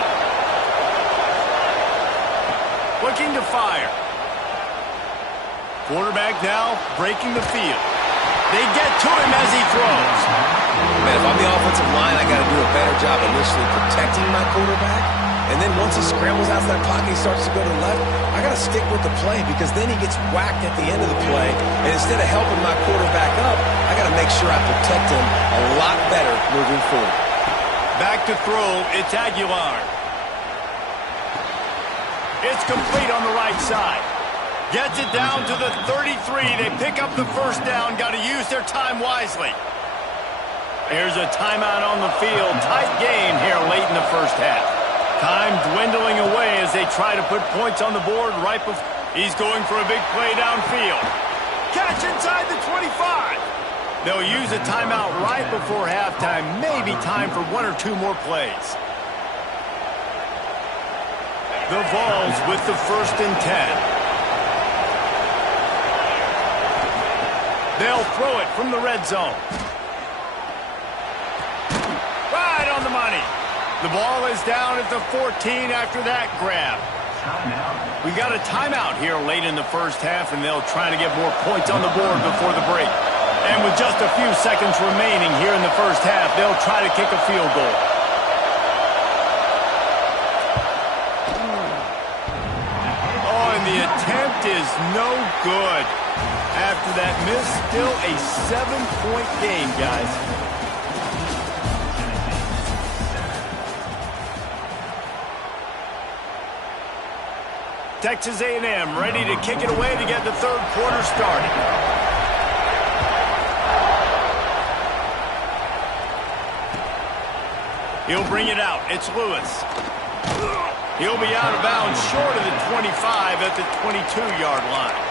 Looking to fire. Quarterback now breaking the field. They get to him as he throws. Man, if I'm the offensive line, I got to do a better job initially protecting my quarterback. And then once he scrambles out of that pocket, he starts to go to the left, I got to stick with the play because then he gets whacked at the end of the play. And instead of helping my quarterback up, I got to make sure I protect him a lot better moving forward. Back to throw, it's Aguilar. It's complete on the right side. Gets it down to the 33. They pick up the 1st down. Got to use their time wisely. Here's a timeout on the field. Tight game here late in the 1st half. Time dwindling away as they try to put points on the board right before. He's going for a big play downfield. Catch inside the 25. They'll use a timeout right before halftime. Maybe time for 1 or 2 more plays. The Vols with the 1st and 10. They'll throw it from the red zone. Right on the money. The ball is down at the 14 after that grab. We got a timeout here late in the 1st half, and they'll try to get more points on the board before the break. And with just a few seconds remaining here in the 1st half, they'll try to kick a field goal. Oh, and the attempt is no good. After that miss, still a 7-point game, guys. Texas A&M ready to kick it away to get the 3rd quarter started. He'll bring it out. It's Lewis. He'll be out of bounds short of the 25 at the 22-yard line.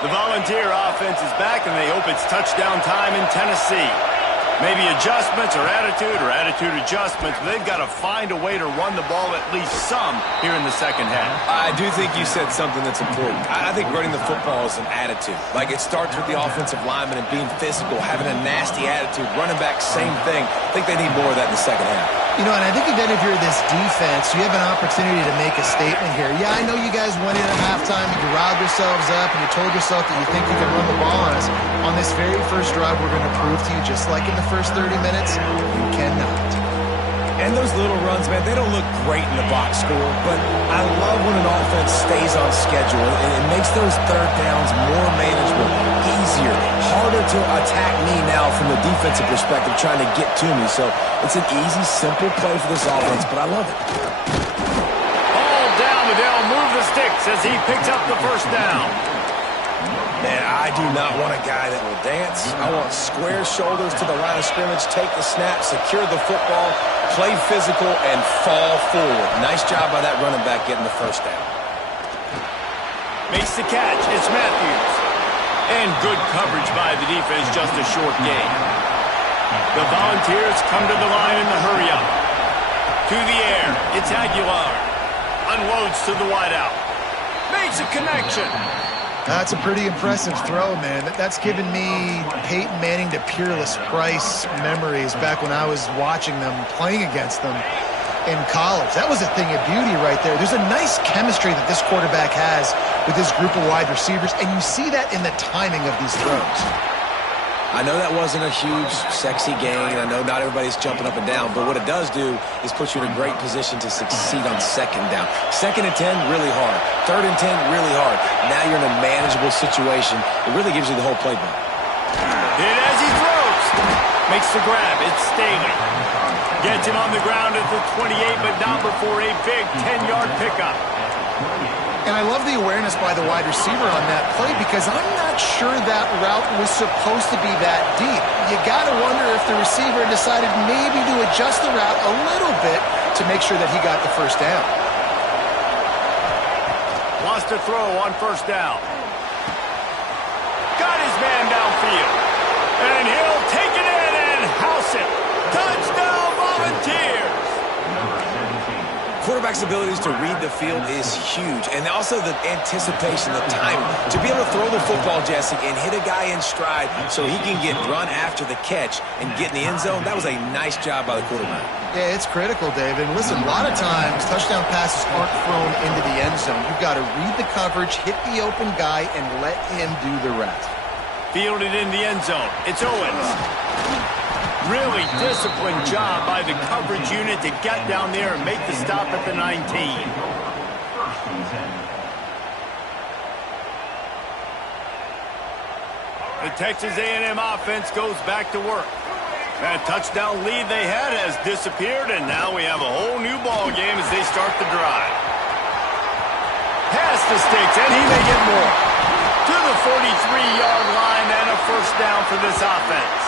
The Volunteer offense is back, and they hope it's touchdown time in Tennessee. Maybe adjustments or attitude adjustments, but they've got to find a way to run the ball at least some here in the second half. I do think you said something that's important. I think running the football is an attitude. Like, it starts with the offensive lineman and being physical, having a nasty attitude. Running back, same thing. I think they need more of that in the second half. You know, and I think even if you're this defense, you have an opportunity to make a statement here. Yeah, I know you guys went in at halftime, you riled yourselves up, and you told yourself that you think you can run the ball on us. On this very first drive, we're going to prove to you, just like in the first 30 minutes, you cannot. And those little runs, man, they don't look great in the box score, but I love when an offense stays on schedule. It makes those third downs more manageable, easier, harder to attack me now from the defensive perspective, trying to get to me. So it's an easy, simple play for this offense, but I love it. Ball down, but they'll move the sticks as he picks up the first down. Man, I do not want a guy that will dance. I want square shoulders to the line of scrimmage, take the snap, secure the football, play physical, and fall forward. Nice job by that running back getting the first down. Makes the catch. It's Matthews. And good coverage by the defense, just a short gain. The Volunteers come to the line in the hurry-up. To the air. It's Aguilar. Unloads to the wideout. Makes a connection. That's a pretty impressive throw, man. That's given me Peyton Manning to Peerless Price memories back when I was watching them, playing against them in college. That was a thing of beauty right there. There's a nice chemistry that this quarterback has with his group of wide receivers, and you see that in the timing of these throws. I know that wasn't a huge, sexy gain. I know not everybody's jumping up and down, but what it does do is put you in a great position to succeed on second down. Second and 10, really hard. Third and 10, really hard. Now you're in a manageable situation. It really gives you the whole playbook. Hit as he throws. Makes the grab. It's Staley. Gets him on the ground at the 28, but not before a big 10-yard pickup. And I love the awareness by the wide receiver on that play, because I'm not sure that route was supposed to be that deep. You got to wonder if the receiver decided maybe to adjust the route a little bit to make sure that he got the first down. Wants to throw on first down. Got his man downfield. And he'll take it in and house it. Touchdown, Volunteers! Quarterback's abilities to read the field is huge, and also the anticipation, the timing. To be able to throw the football, Jesse, and hit a guy in stride so he can get run after the catch and get in the end zone, that was a nice job by the quarterback. Yeah, it's critical, David. And listen, a lot of times touchdown passes aren't thrown into the end zone. You've got to read the coverage, hit the open guy, and let him do the rest. Fielded in the end zone. It's Owens. Really disciplined job by the coverage unit to get down there and make the stop at the 19. The Texas A&M offense goes back to work. That touchdown lead they had has disappeared, and now we have a whole new ball game as they start the drive. Pass the sticks, and he may get more. To the 43-yard line, and a first down for this offense.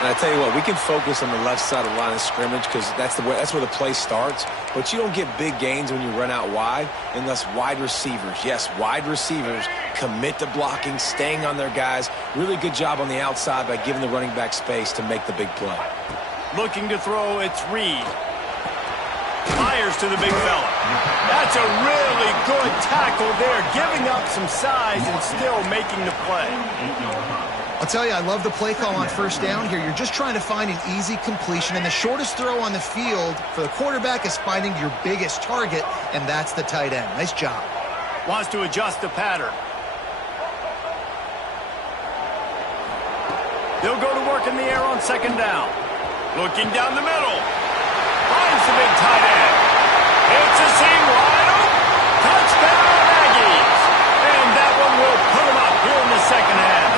And I tell you what, we can focus on the left side of the line of scrimmage because that's where the play starts. But you don't get big gains when you run out wide unless wide receivers, yes, wide receivers, commit to blocking, staying on their guys. Really good job on the outside by giving the running back space to make the big play. Looking to throw, it's Reed. Fires to the big fella. That's a really good tackle there, giving up some size and still making the play. I'll tell you, I love the play call on first down here. You're just trying to find an easy completion, and the shortest throw on the field for the quarterback is finding your biggest target, and that's the tight end. Nice job. Wants to adjust the pattern. They'll go to work in the air on second down. Looking down the middle. Finds the big tight end. It's a seam wide open. Touchdown, Aggies. And that one will put them up here in the second half.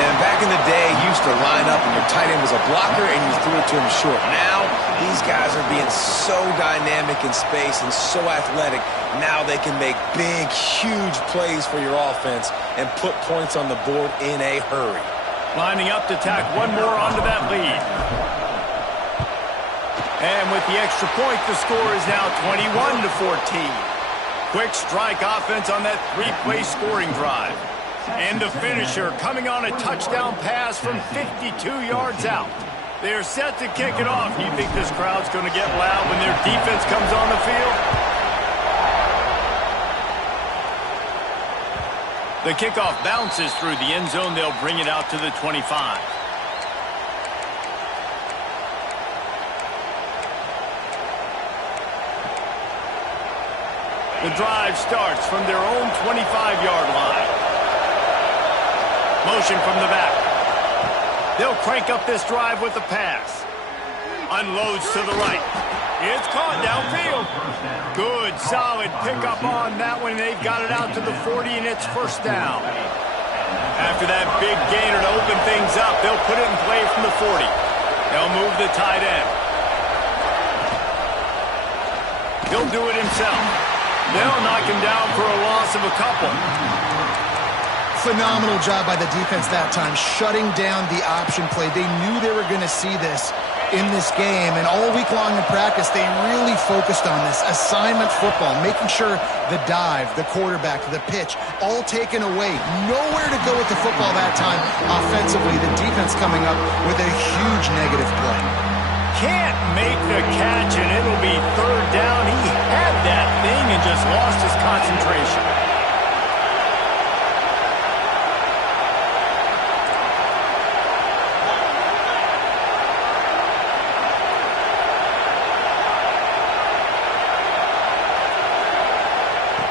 And back in the day, you used to line up and your tight end was a blocker and you threw it to him short. Now, these guys are being so dynamic in space and so athletic. Now they can make big, huge plays for your offense and put points on the board in a hurry. Lining up to tack one more onto that lead. And with the extra point, the score is now 21-14. Quick strike offense on that three-play scoring drive. And the finisher coming on a touchdown pass from 52 yards out. They're set to kick it off. Do you think this crowd's going to get loud when their defense comes on the field? The kickoff bounces through the end zone. They'll bring it out to the 25. The drive starts from their own 25-yard line. Motion from the back. They'll crank up this drive with a pass. Unloads to the right. It's caught downfield. Good, solid pickup on that one. They've got it out to the 40, and it's first down. After that big gainer to open things up, they'll put it in play from the 40. They'll move the tight end. He'll do it himself. They'll knock him down for a loss of a couple. Phenomenal job by the defense that time, shutting down the option play. They knew they were going to see this in this game, and all week long in practice, they really focused on this assignment football, making sure the dive, the quarterback, the pitch, all taken away. Nowhere to go with the football that time offensively. The defense coming up with a huge negative play. Can't make the catch, and it'll be third down. He had that thing and just lost his concentration.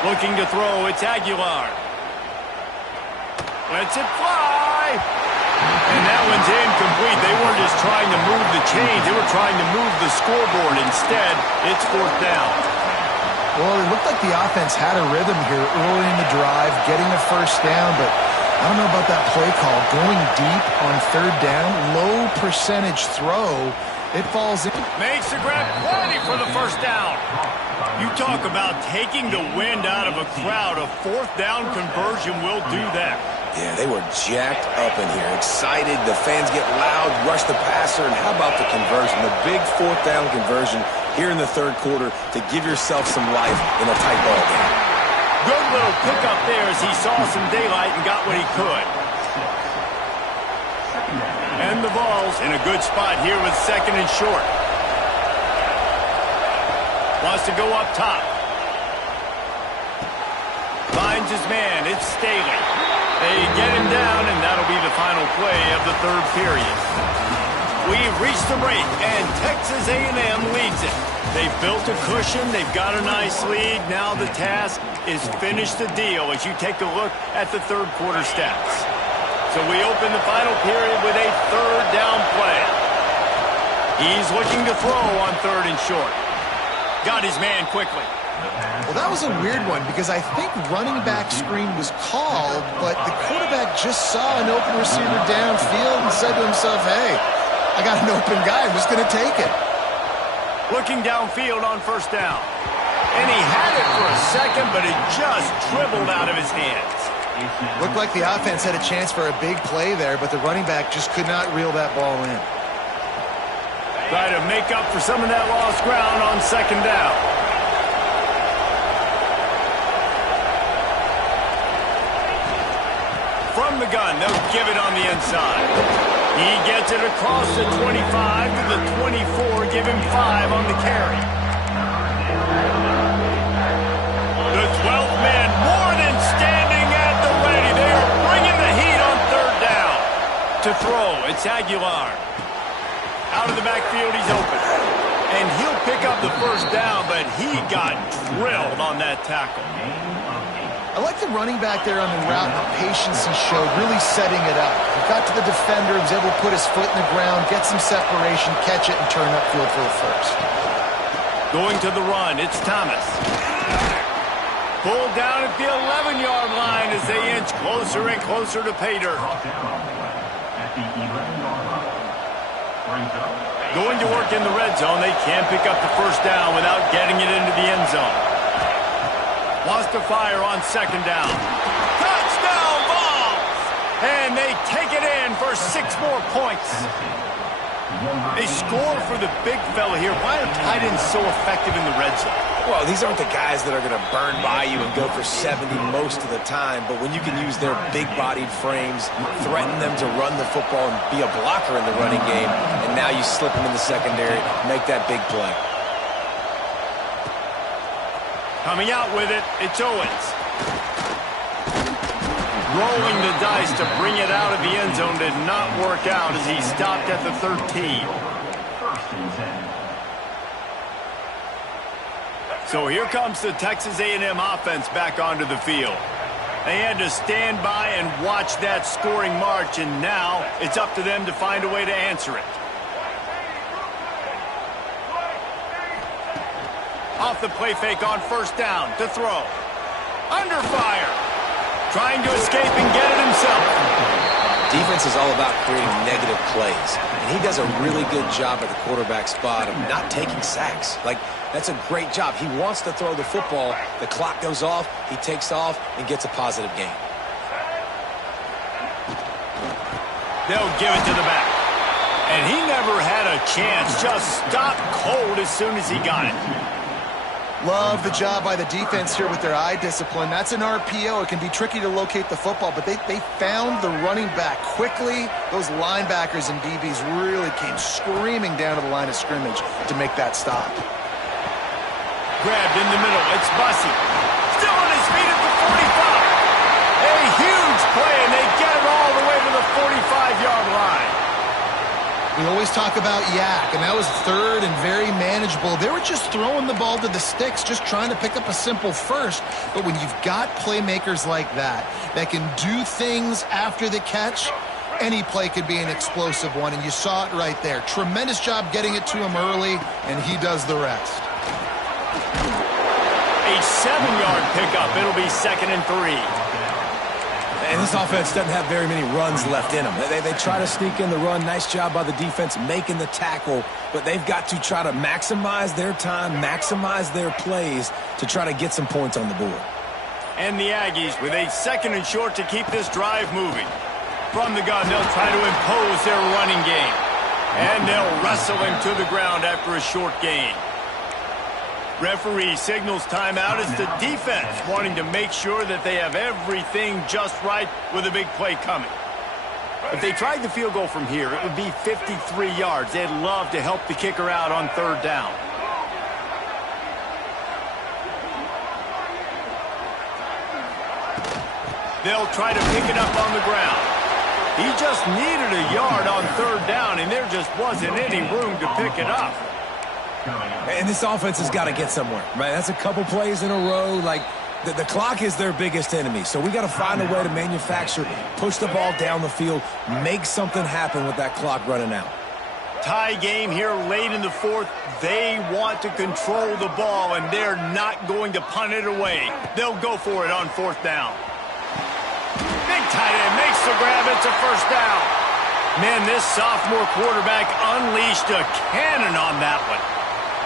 Looking to throw, it's Aguilar. Lets it fly. And that one's incomplete. They weren't just trying to move the chains. They were trying to move the scoreboard. Instead, it's fourth down. Well, it looked like the offense had a rhythm here early in the drive, getting a first down, but I don't know about that play call. Going deep on third down, low percentage throw. It falls in. Makes the grab, plenty for the first down. You talk about taking the wind out of a crowd. A fourth down conversion will do that. Yeah, they were jacked up in here, excited. The fans get loud, rush the passer, and how about the conversion? The big fourth down conversion here in the third quarter to give yourself some life in a tight ball game. Good little pickup there as he saw some daylight and got what he could. And the ball's in a good spot here with second and short. Wants to go up top. Finds his man. It's Staley. They get him down, and that'll be the final play of the third period. We've reached the break, and Texas A&M leads it. They've built a cushion. They've got a nice lead. Now the task is finish the deal as you take a look at the third quarter stats. So we open the final period with a third down play. He's looking to throw on third and short. Got his man quickly. Well, that was a weird one because I think running back screen was called, but the quarterback just saw an open receiver downfield and said to himself, hey, I got an open guy. I'm just going to take it. Looking downfield on first down. And he had it for a second, but it just dribbled out of his hands. Looked like the offense had a chance for a big play there, but the running back just could not reel that ball in. Try to make up for some of that lost ground on second down. From the gun, they'll give it on the inside. He gets it across the 25 to the 24, give him 5 on the carry. The 12th man more than standing at the ready. They are bringing the heat on third down. To throw, it's Aguilar. Out of the backfield, he's open. And he'll pick up the first down, but he got drilled on that tackle. I like the running back there on the route, the patience he showed, really setting it up. He got to the defender, he was able to put his foot in the ground, get some separation, catch it, and turn upfield for the first. Going to the run, it's Thomas. Pulled down at the 11-yard line as they inch closer and closer to pay dirt. Going to work in the red zone. They can't pick up the first down without getting it into the end zone. Wants to fire on second down. Touchdown balls! And they take it in for 6 more points. They score for the big fella here. Why are tight ends so effective in the red zone? Well, these aren't the guys that are going to burn by you and go for 70 most of the time, but when you can use their big-bodied frames, threaten them to run the football and be a blocker in the running game, and now you slip them in the secondary, make that big play. Coming out with it, it's Owens. Rolling the dice to bring it out of the end zone did not work out as he stopped at the 13. First and 10. So here comes the Texas A&M offense back onto the field. They had to stand by and watch that scoring march, and now it's up to them to find a way to answer it. Off the play fake on first down to throw. Under fire. Trying to escape and get it himself. Defense is all about creating negative plays, and he does a really good job at the quarterback spot of not taking sacks. Like, that's a great job. He wants to throw the football. The clock goes off, he takes off, and gets a positive gain. They'll give it to the back. And he never had a chance. Just stopped cold as soon as he got it. Love the job by the defense here with their eye discipline. That's an RPO. It can be tricky to locate the football, but they found the running back quickly. Those linebackers and DBs really came screaming down to the line of scrimmage to make that stop. Grabbed in the middle. It's Bussey. Still on his feet at the 45. A huge play, and they get it all the way to the 45-yard line. We always talk about yak, and that was third and very manageable. They were just throwing the ball to the sticks, just trying to pick up a simple first. But when you've got playmakers like that can do things after the catch, any play could be an explosive one, and you saw it right there. Tremendous job getting it to him early, and he does the rest. A 7-yard pickup. It'll be 2nd and 3. And this offense doesn't have very many runs left in them. They try to sneak in the run. Nice job by the defense making the tackle, but they've got to try to maximize their time, maximize their plays to try to get some points on the board. And the Aggies with a 2nd and short to keep this drive moving. From the gun, they'll try to impose their running game. And they'll wrestle him to the ground after a short gain. Referee signals timeout as the defense wanting to make sure that they have everything just right with a big play coming. If they tried the field goal from here, it would be 53 yards. They'd love to help the kicker out on 3rd down. They'll try to pick it up on the ground. He just needed a yard on 3rd down, and there just wasn't any room to pick it up. And this offense has got to get somewhere, right? That's a couple plays in a row. Like, the clock is their biggest enemy. So we got to find a way to manufacture, push the ball down the field, make something happen with that clock running out. Tie game here late in the 4th. They want to control the ball, and they're not going to punt it away. They'll go for it on 4th down. Big tight end makes the grab. It's a 1st down. Man, this sophomore quarterback unleashed a cannon on that one.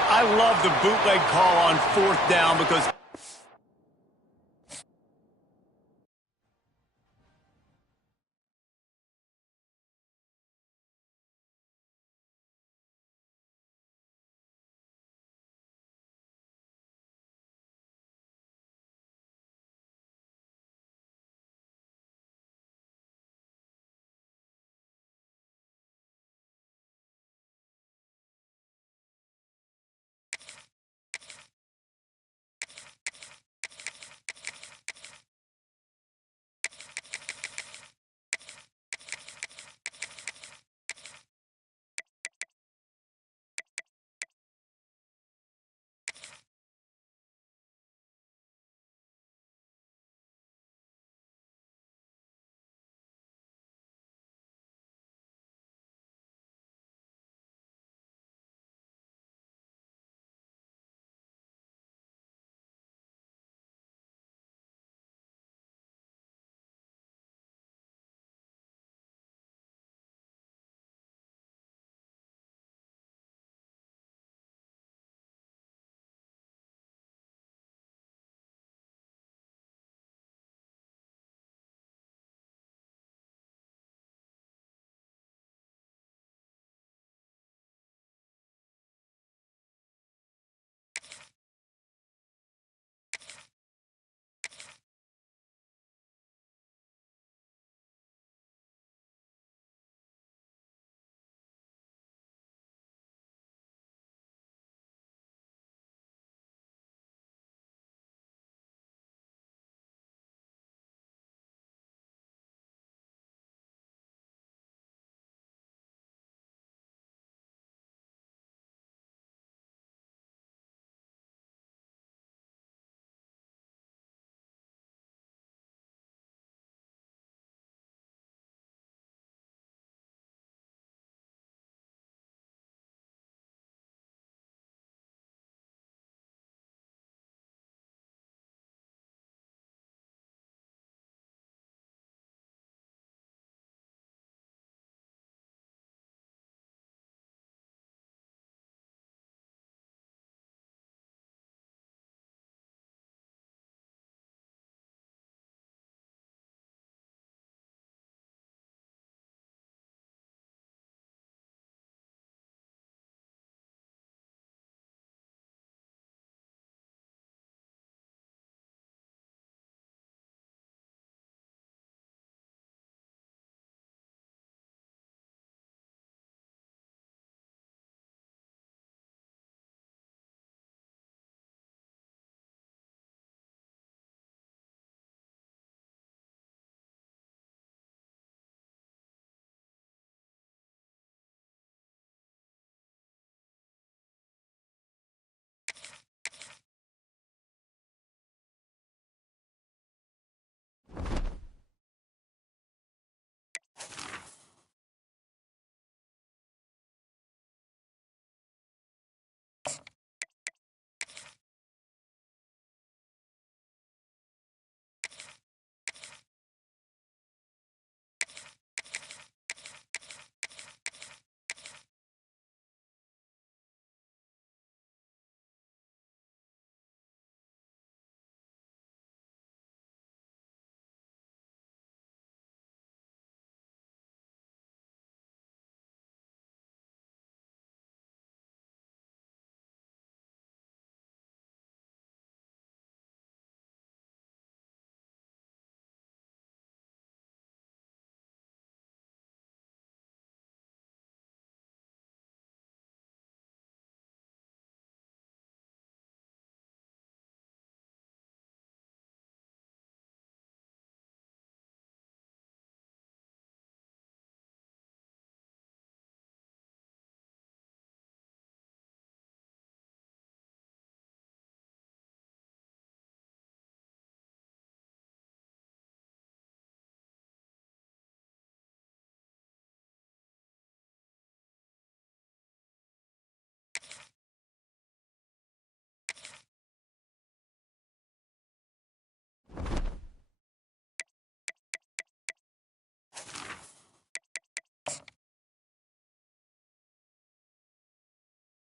I love the bootleg call on 4th down because